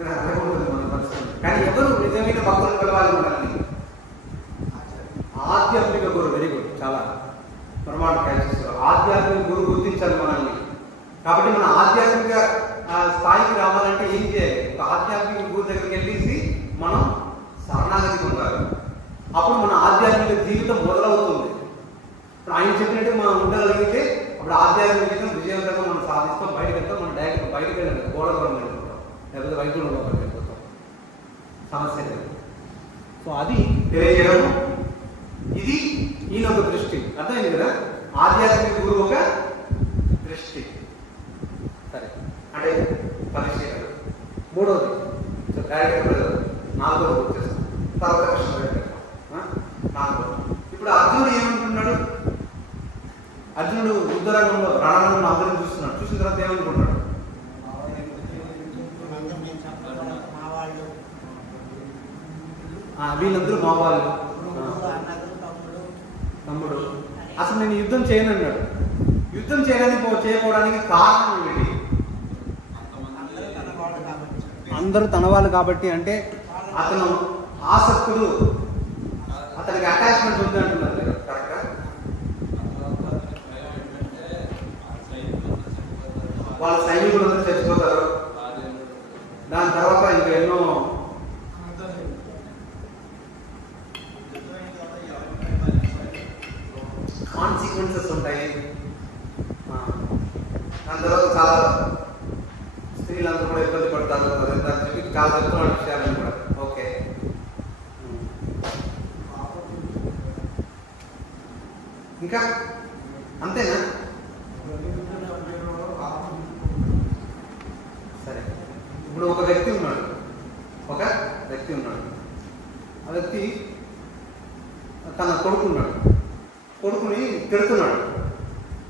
అలాగే ఉంటుంది మన పరిస్థితి. కానీ ఎవరు నిజమైన భక్తులు పిలవాలి మనల్ని? ఆధ్యాత్మిక గురువు. వెరీ గుడ్, చాలా ప్రమాణం క్యాచ్ చేస్తారు. ఆధ్యాత్మిక గురువు గుర్తించాలి మనల్ని. కాబట్టి మన ఆధ్యాత్మిక స్థాయికి రావాలంటే ఏం చేయాలి? ఒక ఆధ్యాత్మిక గురువు దగ్గరికి వెళ్ళేసి మనం శరణాగతి ఉండాలి. అప్పుడు మన ఆధ్యాత్మిక జీవితం మొదలవుతుంది. ఇప్పుడు ఆయన చెప్పినట్టు మనం ఉండగలిగితే అప్పుడు ఆధ్యాత్మిక జీవితం విజయవంతంగా మనం సాధిస్తాం. బయటకు వెళ్తాం, మనం డైరెక్ట్ బయటకు వెళ్ళాలి, గోడవరం వెళ్ళిపోతాం, లేకపోతే వైకుంఠంలో వెళ్ళిపోతాం. సమస్య లేదు. సో అది తెలియజేయడం. ఇది ఈయన ఒక దృష్టి. అర్థమైంది కదా? ఆధ్యాత్మిక గురువు ఒక దృష్టి. సరే, అంటే పరిశీలన. మూడవది డైరెక్ట్, నాలుగోది వచ్చేస్తాం. తర్వాత కృష్ణ నాలుగోది. ఇప్పుడు అర్జునుడు ఏమనుకుంటున్నాడు? అర్జునుడు యుద్ధరంగంలో రణరంగంలో అందరినీ చూస్తున్నాడు. చూసిన తర్వాత ఏమనుకుంటున్నాడు? వీళ్ళందరూ మా వాళ్ళు, తమ్ముడు. అసలు నేను యుద్ధం చేయను అన్నాడు. యుద్ధం చేయకపోవడానికి కారణం ఏంటి? అందరూ తన వాళ్ళు కాబట్టి. అంటే అతను ఆసక్తుడు, అతనికి అటాచ్మెంట్ ఉంది అంటున్నారు కదా. కరెక్టా? వాళ్ళ సైనికులు అందరూ చచ్చిపోతారు. దాని తర్వాత ఇంకా ఎన్నో కాన్సిక్వెన్సెస్ ఉంటాయి. దాని తర్వాత చాలా స్త్రీలందరూ కూడా ఇబ్బంది పడతారు. అదంతా చెప్పి చాలా చెప్తున్నాడు విషయాలను కూడా. ఓకే, ఇంకా అంతేనా? సరే, ఇప్పుడు ఒక వ్యక్తి ఉన్నాడు. ఆ వ్యక్తి తన కొడుకుని తిడుతున్నాడు.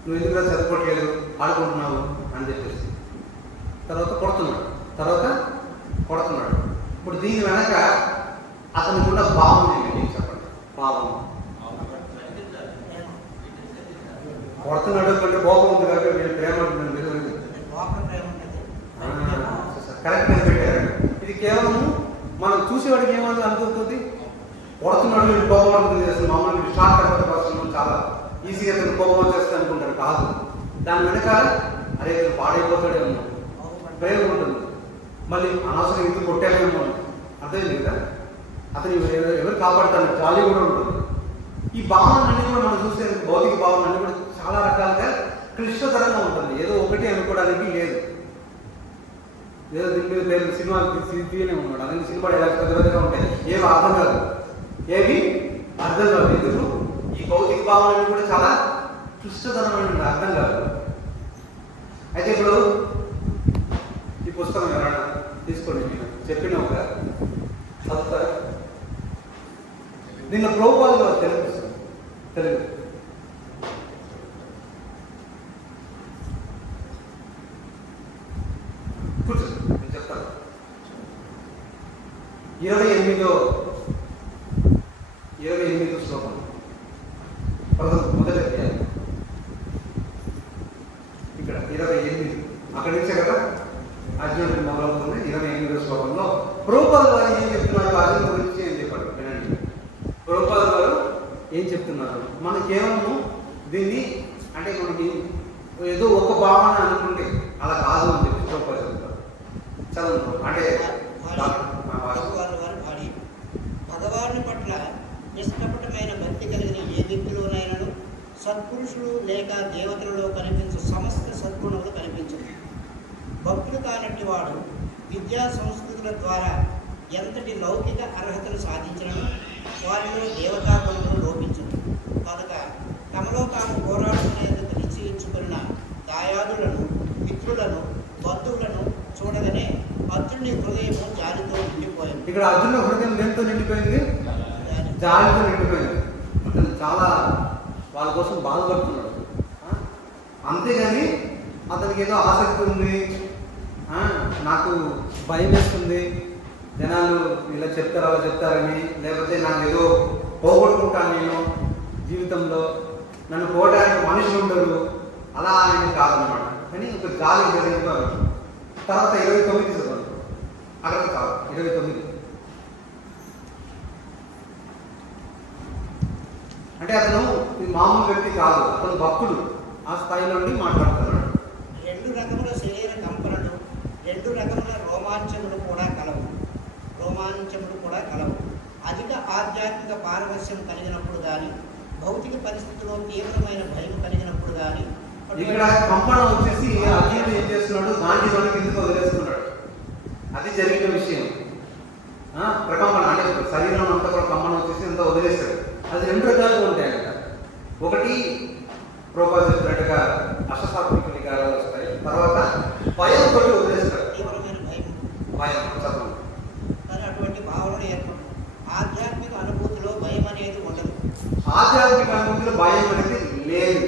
నువ్వు ఎందుకు చదువుకోవట్లేదు, ఆడుకుంటున్నావు అని చెప్పేసి. తర్వాత కొడుతున్నాడు. ఇప్పుడు దీని వెనక అతనికి ఉన్న భావం ఏంటి చెప్పండి? భావం కొడుతున్నాడు కంటే కోపం ఉంది కాబట్టి వీళ్ళు ప్రేమ కరెక్ట్ అని పెట్టారు. ఇది కేవలం మనం చూసేవాడికి ఏమని అనుకుంటుంది? కొడుతున్నాడు వీడు కోపం ఉంటుంది, అసలు మామూలు షార్ట్ టెంపర్ పర్సన్ చాలా ఈజీగా తను కోపం వచ్చేస్తే అనుకుంటారు. కాదు, దాని వెనకాల అరే ఇతను పాడైపోతాడేమో ప్రేమ ఉంటుంది. మళ్ళీ అనవసరం ఇంటికి కొట్టాలేమో అర్థమైంది కదా, అతను ఎవరు కాపాడుతారు జాలి కూడా ఉంటుంది. ఈ భావనలన్నీ కూడా మనం చూస్తే భౌతిక భావనలన్నీ కూడా చాలా రకాలుగా క్లిష్టతరంగా ఉంటుంది. ఏదో ఒకటి అనుకోవడానికి లేదు. ఏదో దీని మీద పేరు సినిమా తీయనే ఉన్నాడు, అలాగే సినిమా ఎలా పెద్ద పెద్దగా ఉంటాయి, ఏవి అర్థం కాదు, ఏవి అర్థం కాదు. ఎందుకు ఈ భౌతిక భావనలు కూడా చాలా క్లిష్టతరమైన అర్థం కాదు. అయితే ఇప్పుడు ఈ పుస్తకం ఎవరైనా తీసుకోండి, నేను చెప్పిన ఒక చదువుతారా? నిన్న ప్రభుపాదుల వారు తెలుగు కూర్చోండి, నేను చెప్తాను. 28వ శ్లోకం మొదటి అధ్యాయం, ఇక్కడ 28 అక్కడి నుంచే కదా అర్జునుడికి మొదలవుతుంది. 28వ శ్లోకంలో ప్రభుపాదుల వారు ఏం చెప్తున్నారు, అర్జునుడి గురించి ఏం చెప్పారు వినండి. ప్రభుపాదుల వారు ఏం చెప్తున్నారు, మనం కేవలము దీన్ని అంటే మనకి ఏదో ఒక భావన అనుకుంటే అలా కాదు అని చెప్పి ప్రభుపాదులు చెప్తారు. చదువు అంటే భగవాను పట్ల నిష్కపటమైన భక్తి కలిగిన ఏ వ్యక్తిలోనైనా సత్పురుషులు లేక దేవతలలో కనిపించు సమస్త సద్గుణములు కనిపించదు. భక్తులు కానట్టి వాడు విద్యా సంస్కృతుల ద్వారా ఎంతటి లౌకిక అర్హతలు సాధించడం వారిలో దేవతా గుణములు లోపించదు. కనుక తమలో తాము పోరాడుకునేందుకు నిశ్చయించుకున్న దాయాదులను, మిత్రులను, బంధువులను చూడగానే అర్జునుడి హృదయము జాలితో నిండిపోయింది. ఇక్కడ అర్జునుడి హృదయం దేంతో నిండిపోయింది? జాలితో నిండిపోయింది. అతను చాలా వాళ్ళ కోసం బాధపడుతున్నాడు. అంతేగాని అతనికి ఏదో ఆసక్తి ఉంది, నాకు భయం వేస్తుంది, జనాలు ఇలా చెప్తారు అలా చెప్తారని, లేకపోతే నాకు ఏదో పోగొట్టుకుంటాను నేను జీవితంలో, నన్ను పోవడానికి మనుషులు ఉండరు, అలా ఆయన కాదనమాట. కానీ ఒక జాలి జరిగిపోయారు. తర్వాత 29 చదవండి, అక్కడ కాదు 29. అంటే అతను మామూలు వ్యక్తి కాదు, అతను భక్తుడు, ఆ స్థాయిలో నుండి మాట్లాడుతున్నాడు. 2 రకముల శరీర కంపనలు, 2 రకముల రోమాంచములు కూడా కలవు. అధిక ఆధ్యాత్మిక పారవశ్యం కలిగినప్పుడు కానీ, భౌతిక పరిస్థితుల్లో తీవ్రమైన భయం కలిగినప్పుడు కానీ. ఇక్కడ కంపన వచ్చేసి అర్జునుడు ఏం చేస్తున్నాడు, గాంధీ మనకి ఎందుకు వదిలేస్తున్నాడు, అది జరిగిన విషయం. ప్రకంపన అంటే శరీరం అంతా కూడా కంపన వచ్చేసి అంతా వదిలేస్తాడు. అది 2 రకాలుగా ఉంటాయంట. ఒకటి ప్రభుపాదులు చెప్పినట్టుగా అష్టసాత్విక వికారాలు వస్తాయి, తర్వాత భయం తోటి వదిలేస్తాడు, తీవ్రమైన భయం. కానీ అటువంటి భావనలు ఏర్పడదు. ఆధ్యాత్మిక అనుభూతిలో భయం అనేది ఉండదు. ఆధ్యాత్మిక అనుభూతిలో భయం అనేది లేదు,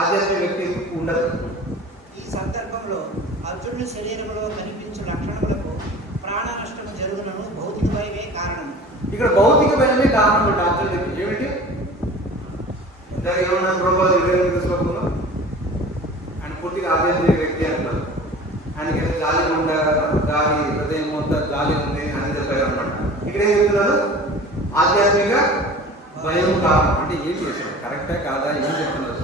ఆధ్యాత్మిక వ్యక్తి ఉండదు. ఈ సందర్భంలో అర్జునుడి శరీరంలో కనిపించే లక్షణములకు ప్రాణ నష్టము జరుగునను భౌతిక భయమే కారణం. ఇక్కడ భౌతిక భయమే కారణం అంటే అర్జునుడికి ఏమిటి? ఏమన్నా ప్రభుపాదులు 28వ శ్లోకంలో ఆయన పూర్తిగా ఆధ్యాత్మిక వ్యక్తి అంటారు. ఆయనకి గాలి ఉండ గాలి హృదయం మొత్తం గాలి ఉంది అని చెప్పారు అనమాట. ఇక్కడ ఏం చెప్తున్నారు? ఆధ్యాత్మిక భయం కారణం అంటే ఏం చేశారు, కరెక్టా కాదా, ఏం చెప్తున్నారు?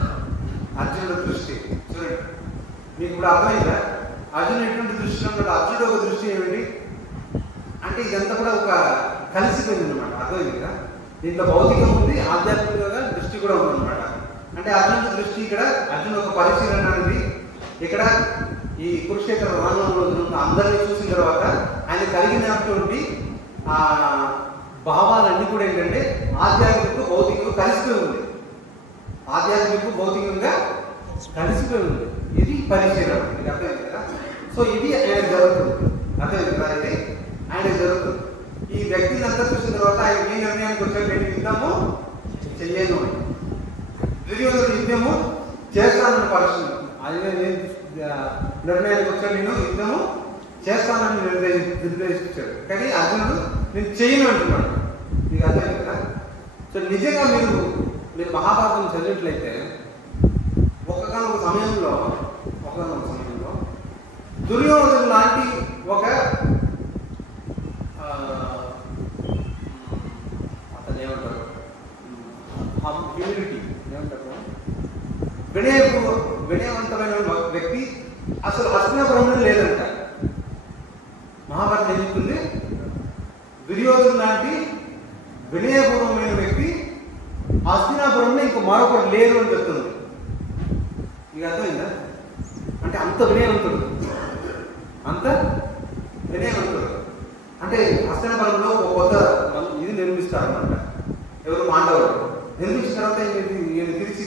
అర్జునుడి దృష్టి చూడండి, మీకు ఇప్పుడు అర్థమైందా? అర్జునుడు ఎటువంటి దృష్టిలో ఉన్నాడు? అర్జునుడు ఒక దృష్టి ఏమిటి అంటే ఇదంతా కూడా ఒక కలిసిపోయింది అనమాట. అర్థమైంది కదా, దీంట్లో భౌతికం ఉంది, ఆధ్యాత్మికంగా దృష్టి కూడా ఉందన్నమాట. అంటే అర్జునుడి దృష్టి ఇక్కడ అర్జునుడు ఒక పరిశీలన అనేది ఇక్కడ ఈ కురుక్షేత్ర రణంలో అందరినీ చూసిన తర్వాత ఆయన కలిగినటువంటి ఆ భావాలన్నీ కూడా ఏంటంటే ఆధ్యాత్మిక భౌతికంగా కలిసిపోయి ఉంది, ఆధ్యాత్మిక భౌతికంగా కలిసిపోయి ఉంది. ఇది పరిశీలన, ఇది అర్థమైంది కదా. సో ఇది ఆయన జరుగుతుంది, అర్థమైంది కదా, ఇది ఆయన జరుగుతుంది. ఈ వ్యక్తిని అంతా చూసిన తర్వాత ఆయన ఏ నిర్ణయానికి వచ్చాడు, నేను యుద్ధము చెయ్యను అని. దుర్యోధనుడు యుద్ధము చేస్తానని పరిస్థితి ఆయన నిర్ణయానికి వచ్చాడు, నేను యుద్ధము చేస్తానని నిర్దేశించాడు. కానీ అర్జునుడు నేను చేయను అంటున్నాడు. మీకు అర్థమైంది కదా. సో నిజంగా మీరు మహాభారతం చదివినట్లయితే ఒకనొక సమయంలో దుర్యోధనుడు లాంటి ఒక వినయవంతమైన వ్యక్తి అసలు హస్తినాపురంలో లేదంట. మహాభారతం ఏం చెప్తుంది? దుర్యోధను లాంటి వినయపూర్వమైన వ్యక్తి హస్తినాపురంలో ఇంకో మరొకరు లేరు అని చెప్తుంది. ఇక అర్థమైందా? అంటే అంత వినయవంతుడు, అంత వినయవంతుడు. అంటే హస్తినాపురంలో ఒక కొత్త ఇది నిర్మిస్తారన్నమాట. ఎవరు? పాండవులు. నిర్మించిన తర్వాత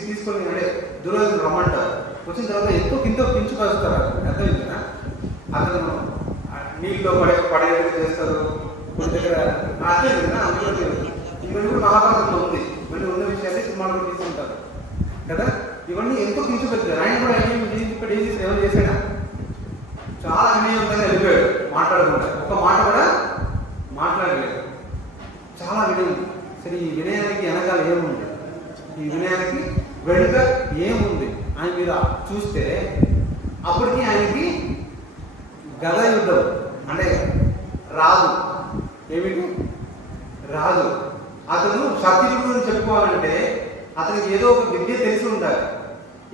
తీసుకొని అంటే దుర్యోధను రమ్మంటారు. వచ్చిన తర్వాత ఎంతో కించుకొస్తారు. అర్థమైందా? అతను నీళ్ళలో పడేట్టుగా చేస్తారు. కొన్ని దగ్గర అర్థమైందా? ఇవన్నీ కూడా మహాభారతంలో ఉంది. ఇవన్నీ ఉన్న విషయాన్ని సినిమాలో కూడా తీసుకుంటారు కదా. ఇవన్నీ ఎంతో కించుకొచ్చారు. ఆయన కూడా ఇక్కడ ఏం చేసి ఎవరు చేశాడా? చాలా వినయంగా వెళ్ళిపోయాడు, మాట్లాడకుండా ఒక్క మాట కూడా మాట్లాడలేదు. చాలా వినయం. సరే, ఈ వినయానికి వెనకాల ఏముంది? ఈ వినయానికి వెనుక ఏముంది అని మీరు చూస్తే అప్పటికి ఆయనకి గద యుద్ధం అంటే రాదు. ఏమిటి? రాదు. అతను క్షత్రియుడు అని చెప్పుకోవాలంటే అతనికి ఏదో ఒక విద్య తెలిసి ఉండాలి.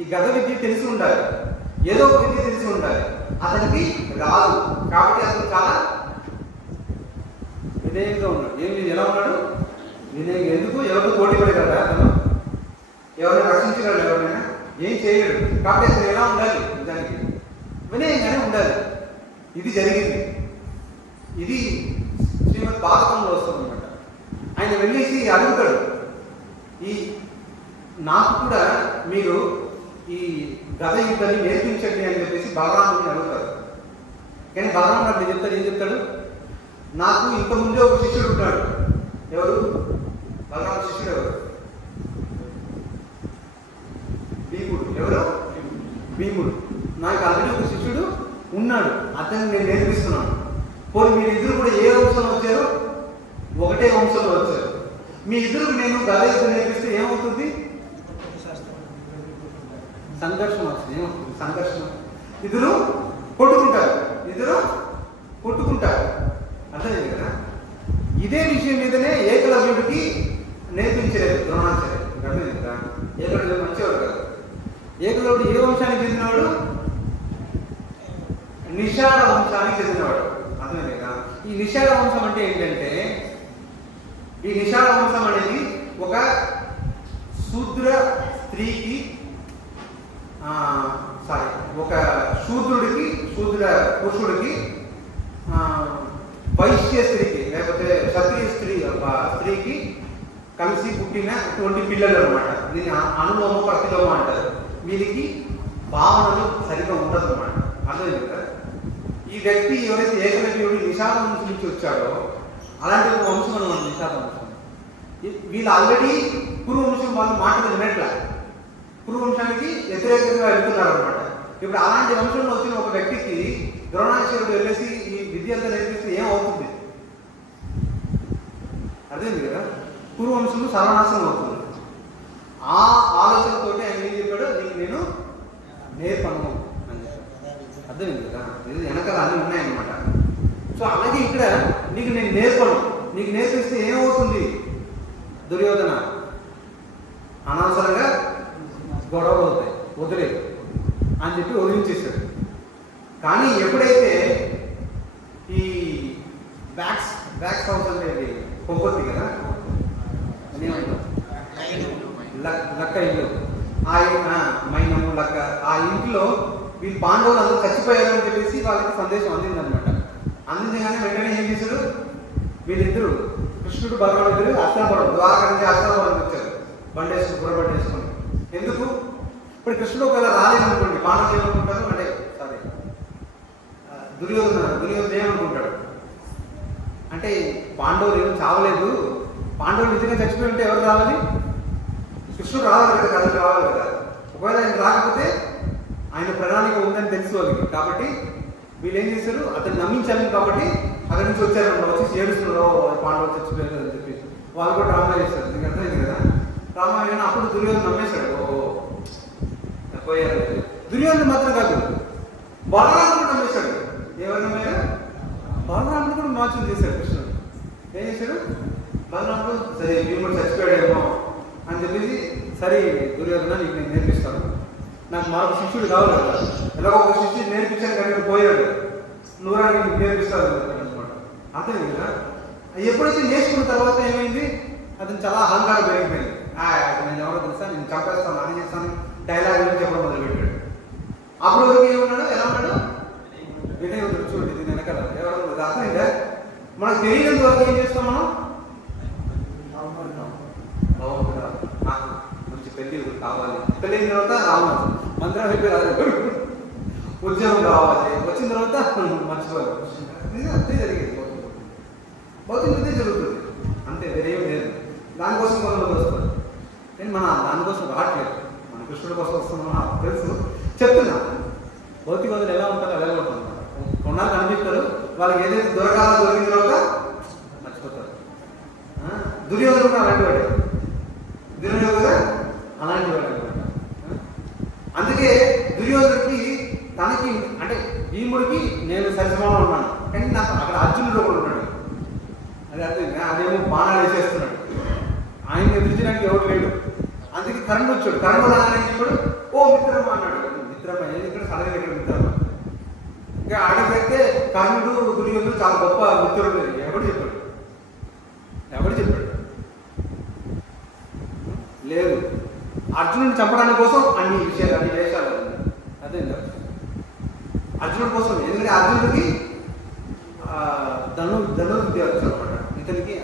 ఈ గద విద్య తెలిసి ఉండాలి, ఏదో ఒక విద్య తెలిసి ఉండాలి. అతనికి రాదు. కాబట్టి అతను చాలా వినయంగా ఉన్నాడు. ఎలా ఉన్నాడు? వినయంగా. ఎందుకు? ఎవరితో పోటీ పడే కదా అతను? ఎవరైనా రక్షించగలడు? ఎవరైనా ఏం చేయలేడు. కాబట్టి అతను ఎలా ఉండాలి? నిజానికి వినయంగానే ఉండాలి. ఇది జరిగింది. ఇది శ్రీమద్ భాగవతంలో వస్తుంది అనమాట. ఆయన వెళ్ళేసి అడుగుతాడు, నాకు కూడా మీరు ఈ గద యుద్ధాన్ని నేర్పించండి అని చెప్పేసి బలరాముడిని అడుగుతారు. కానీ బలరాముడు ఏం చెప్తాడు? నాకు ఇంతకుముందే ఒక శిష్యుడు ఉన్నాడు. ఎవరు? బలరాముడు శిష్యుడు ఎవరు? భీముడు. ఎవరు? భీముడు. నాకు ఆల్రెడీ ఒక శిష్యుడు ఉన్నాడు, అతన్ని నేను నేర్పిస్తున్నాను. పోనీ మీరు ఇద్దరు కూడా ఏ వంశంలో వచ్చారో? ఒకటే వంశంలో వచ్చారు. మీ ఇద్దరు నేను గద యుద్ధం నేర్పిస్తే ఏమవుతుంది? సంఘర్షణ వస్తుంది. ఏమవుతుంది? సంఘర్షణ. ఇద్దరు కొట్టుకుంటారు. అర్థమైంది కదా? ఇదే విషయం మీదనే ఏకలవ్యుడికి నేర్పించలేదు ద్రోణాచార్య. అర్థమైంది కదా? ఏకలవ్యుడు మంచివాడు కదా. ఏకలవ్యుడు ఏ వంశానికి చెందినవాడు? నిషాద వంశానికి చెందినవాడు. అర్థమైంది కదా? ఈ నిషాద వంశం అంటే ఏంటంటే, ఈ నిషాద వంశం అనేది ఒక శూద్ర స్త్రీకి ఒక శూద్ర పురుషుడికి వైశ్య స్త్రీకి లేకపోతే క్షత్రియ స్త్రీకి కలిసి పుట్టినటువంటి పిల్లలు అనమాట. దీన్ని అనులోమ ప్రతిలోమ అంటారు. వీరికి భావనలు సరిగ్గా ఉండదు అనమాట. అర్థమైంది కదా? ఈ వ్యక్తి ఎవరైతే ఏకలవ్యుడు నిషాద వంశం నుంచి వచ్చాడో అలాంటి ఒక వంశం అనమాట నిషాద వంశం. వీళ్ళు ఆల్రెడీ పూర్వవంశం వాళ్ళు మాటలు వినట్ల, పూర్వవంశానికి వ్యతిరేకంగా వెళ్తున్నారు అనమాట. ఇప్పుడు అలాంటి వంశంలో వచ్చిన ఒక వ్యక్తికి ద్రోణాచార్యుడు వెళ్ళేసి ఈ విద్య అంతా నేర్పిస్తే ఏమవుతుంది? అర్థమైంది కదా? పూర్వవంశంలో సర్వనాశనం అవుతుంది. ఆ ఆలోచనతో ఆయన ఏం చెప్పాడు? నీకు నేను నేర్పను అని చెప్పాడు. అర్థమైంది కదా? ఇది వెనకాల అన్నీ ఉన్నాయన్నమాట. సో అలాగే ఇక్కడ నీకు నేను నేర్పను, నీకు నేర్పిస్తే ఏమవుతుంది? దుర్యోధన అనవసరంగా గొడవలు అవుతాయి, వదిలేదు అని చెప్పి వదిలించేశాడు. కానీ ఎప్పుడైతే ఈ బ్యాక్స్ హౌస్ అంటే కొవ్వొత్తి కదా, లక్క ఇల్లు, మైనము లక్క, ఆ ఇంట్లో వీళ్ళు పాండవులు అందరూ చచ్చిపోయారు అని చెప్పేసి వాళ్ళకి సందేశం అందిందనమాట. అందించగానే వెంటనే ఏం చేశారు? వీళ్ళిద్దరు కృష్ణుడు బలరాముడు ఇద్దరు హస్తినాపురం ద్వారకా నుంచి హస్తినాపురం వచ్చారు బండేసుకుని బుర్రబండేసుకొని. ఎందుకు? ఇప్పుడు కృష్ణుడు ఒకవేళ రాలేదనుకోండి, పాండవులు ఏమనుకుంటారు అంటే దుర్యోధన ఏమనుకుంటాడు అంటే పాండవులు ఏమి చావలేదు, పాండవులు నిజంగా చచ్చిపోయి ఉంటే ఎవరు రావాలి? కృష్ణుడు రావాలి కదా, కథలు రావాలి కదా. ఒకవేళ ఆయన రాకపోతే ఆయన ప్రణాళిక ఉందని తెలుసు వాళ్ళకి. కాబట్టి వీళ్ళు ఏం చేశారు? అతను నమ్మించాలి కాబట్టి అక్కడి నుంచి వచ్చారు, వచ్చి ఏడుస్తున్నారు పాండవులు చచ్చిపోయారు అని చెప్పి. వాళ్ళు కూడా డ్రామా చేస్తారు. నీకు అర్థమైంది కదా? డ్రామా అయినా అప్పుడు దుర్యోధన నమ్మేశాడు, పోయారు. దుర్యోధన మాత్రం కాదు, బలరాముడు కూడా నమ్మేశాడు. ఎవరు నమ్మారు? బలరాముడు కూడా మోసం చేశాడు. కృష్ణుడు ఏం చేశాడు? బలరాముడు సరే భీముడు చచ్చిపోయాడేమో అని చెప్పేసి, సరే దుర్యోధన నీకు నేను నేర్పిస్తాను, నాకు మరొక శిష్యుడు కావాలి కదా, ఎలాగో ఒక శిష్యుడు నేర్పించాను కానీ పోయాడు, నువ్వురా నీకు నేర్పిస్తాను అనమాట. అర్థమైంది కదా. ఎప్పుడైతే నేర్చుకున్న తర్వాత ఏమైంది, అతను చాలా అహంకారం పెరిగిపోయింది. నేను ఎవరో తెలుసా, నేను చంపేస్తాను, అని చేస్తాను, డైలాగ్ గురించి చెప్పడం మొదలుపెట్టాడు. అప్పుడు వరకు ఏమన్నాడు, ఎలా ఉన్నాడు, వినయ్ చూడండి దీని వెనకాల ఎవరో అర్థమైందా. మనకు తెలియనంత వరకు ఏం చేస్తాం మనం, నాకు మంచి పెళ్లి కావాలి, పెళ్ళైన తర్వాత రావాలి, మంత్రం అయిపోయి ఉద్యోగం కావాలి, వచ్చిన తర్వాత మర్చిపోవాలి. అంతే జరిగేది భౌతిక జరుగుతుంది, అంతే, వేరేం లేదు. దానికోసం కొంతమంది వస్తారు. నేను దానికోసం రావట్లేదు, మన కృష్ణుడి కోసం వస్తున్నాం తెలుసు, చెప్తున్నా. భౌతికవాదులు ఎలా ఉంటారో అలాగే ఉంటారు. కొన్నాళ్ళు కనిపిస్తారు, వాళ్ళకి ఏదైతే దొరికిన తర్వాత మర్చిపోతారు. దుర్యోధనుడు కూడా అలాంటి వాడే, దుర్యోధనుడు కూడా అలాంటి వాడే అనమాట. అందుకే దుర్యోధనుడికి తనకి అంటే భీముడికి నేను సరిసమానం ఉన్నాను, కానీ నాకు అక్కడ అర్జునుడు ఒకడు ఉన్నాడు. అది అర్థం, అదేమో బాణాలు వేసేస్తున్నాడు, ఆయన ఎదుర్చడానికి ఎవరు లేడు. అందుకే కర్ణుడు వచ్చాడు. కర్ణుడు రాగానే చెప్పాడు, ఓ మిత్రమా అన్నాడు. మిత్రమా ఏది ఇక్కడ సడన్గా ఇక్కడ మిత్రమా. ఇంకా అడిగితే కర్ణుడు దుర్యోధనుడు చాలా గొప్ప మిత్రుడు. ఎవడు చెప్పాడు లేదు. అర్జునుడిని చంపడానికి కోసం అన్ని విషయాలు, అన్ని వేషాలు. అదే అర్జునుడి కోసం, ఎందుకంటే అర్జునుడికి ధనుర్విద్య వచ్చు అనమాట. ఇతనికి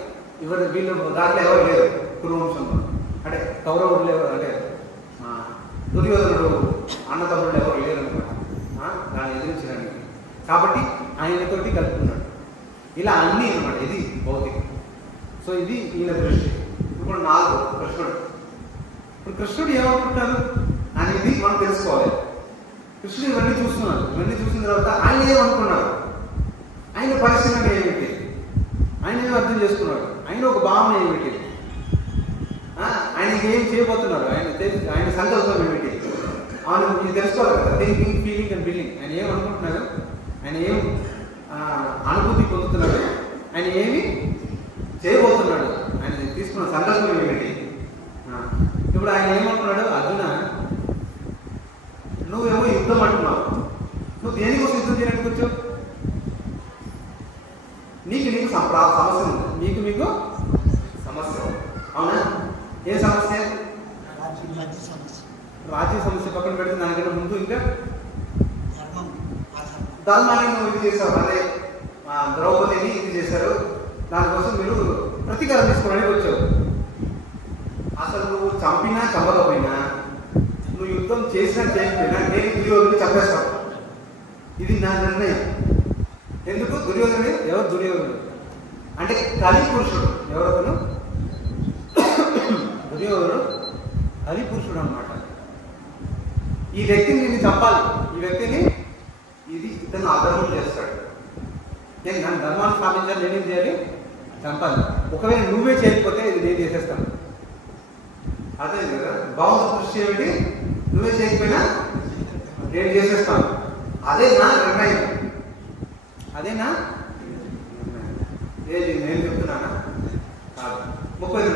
వీళ్ళు దాంట్లో ఎవరు లేరు కురువంశంలో, అంటే కౌరవులు లేరు, అంటే దుర్యోధనుడు అన్నతమ్ముళ్ళు ఎవరు లేరు అనమాట దాన్ని ఎదిరించడానికి. కాబట్టి ఆయనతోటి కలుపుకున్నాడు. ఇలా అన్నీ అనమాట. ఇది భౌతికం. సో ఇది ఈయన దృష్టి. ఇప్పుడు 4 కృష్ణుడు. ఇప్పుడు కృష్ణుడు ఏమనుకుంటున్నారు అనేది మనం తెలుసుకోవాలి. కృష్ణుడు ఇవన్నీ చూస్తున్నారు. ఇవన్నీ చూసిన తర్వాత ఆయన ఏమనుకున్నారు, ఆయన పరిశీలన ఏమిటి, ఆయన ఏం అర్థం చేసుకున్నాడు, ఆయన ఒక భావన ఏమిటి, ఆయనకి ఏం చేయబోతున్నారు, ఆయన సంకల్పం ఏమిటి, ఆయన మీరు తెలుసుకోవాలి కదా. Thinking, feeling and billing. ఆయన ఏం అనుకుంటున్నారు, ఆయన ఏం అనుభూతి పొందుతున్నాడు, ఆయన ఏమి చేయబోతున్నాడు, ఆయన తీసుకున్న సంకల్పం ఏమిటి. ఇప్పుడు ఆయన ఏమంటున్నాడు, అర్జున నువ్వేమో యుద్ధం అంటున్నావు, నువ్వు దేనికోసం యుద్ధం చేయడానికి వచ్చావు, నీకు సమస్య ఉంది, మీకు సమస్య, అవునా? ఏ సమస్య? రాజ్య సమస్య పక్కన పెడితే దానికన్నా ముందు ఇంకా ధర్మాన్ని నువ్వు ఇది చేశావు, అదే ద్రౌపదిని ఇది చేశారు, దానికోసం మీరు ప్రతీకారం తీసుకోవడానికి వచ్చావు. అసలు నువ్వు చంపినా చంపకపోయినా, నువ్వు యుద్ధం చేసినా చేయకపోయినా నేను దుర్యోధనుడిని చంపేస్తాను. ఇది నా నిర్ణయం. ఎందుకు? దుర్యోధనుడు ఎవరు? దుర్యోధనుడు అంటే కలి పురుషుడు. ఎవరతను? దుర్యోధనుడు కలి పురుషుడు అన్నమాట. ఈ వ్యక్తిని నేను చంపాలి, ఈ వ్యక్తిని ఇతను అధర్మం చేస్తాడు, నేను నన్ను ధర్మాన్ని స్థాపించాలి, నేనేం చేయాలి, చంపాలి. ఒకవేళ నువ్వే చేయకపోతే ఇది నేను చేసేస్తాను. అదే కదా బాగుంది దృష్టి ఏమిటి, నువ్వే చేయకపోయినా నేను చేసేస్తాను. అదే నా నిర్ణయం, అదేనా ఏది నేను చెప్తున్నానా? 32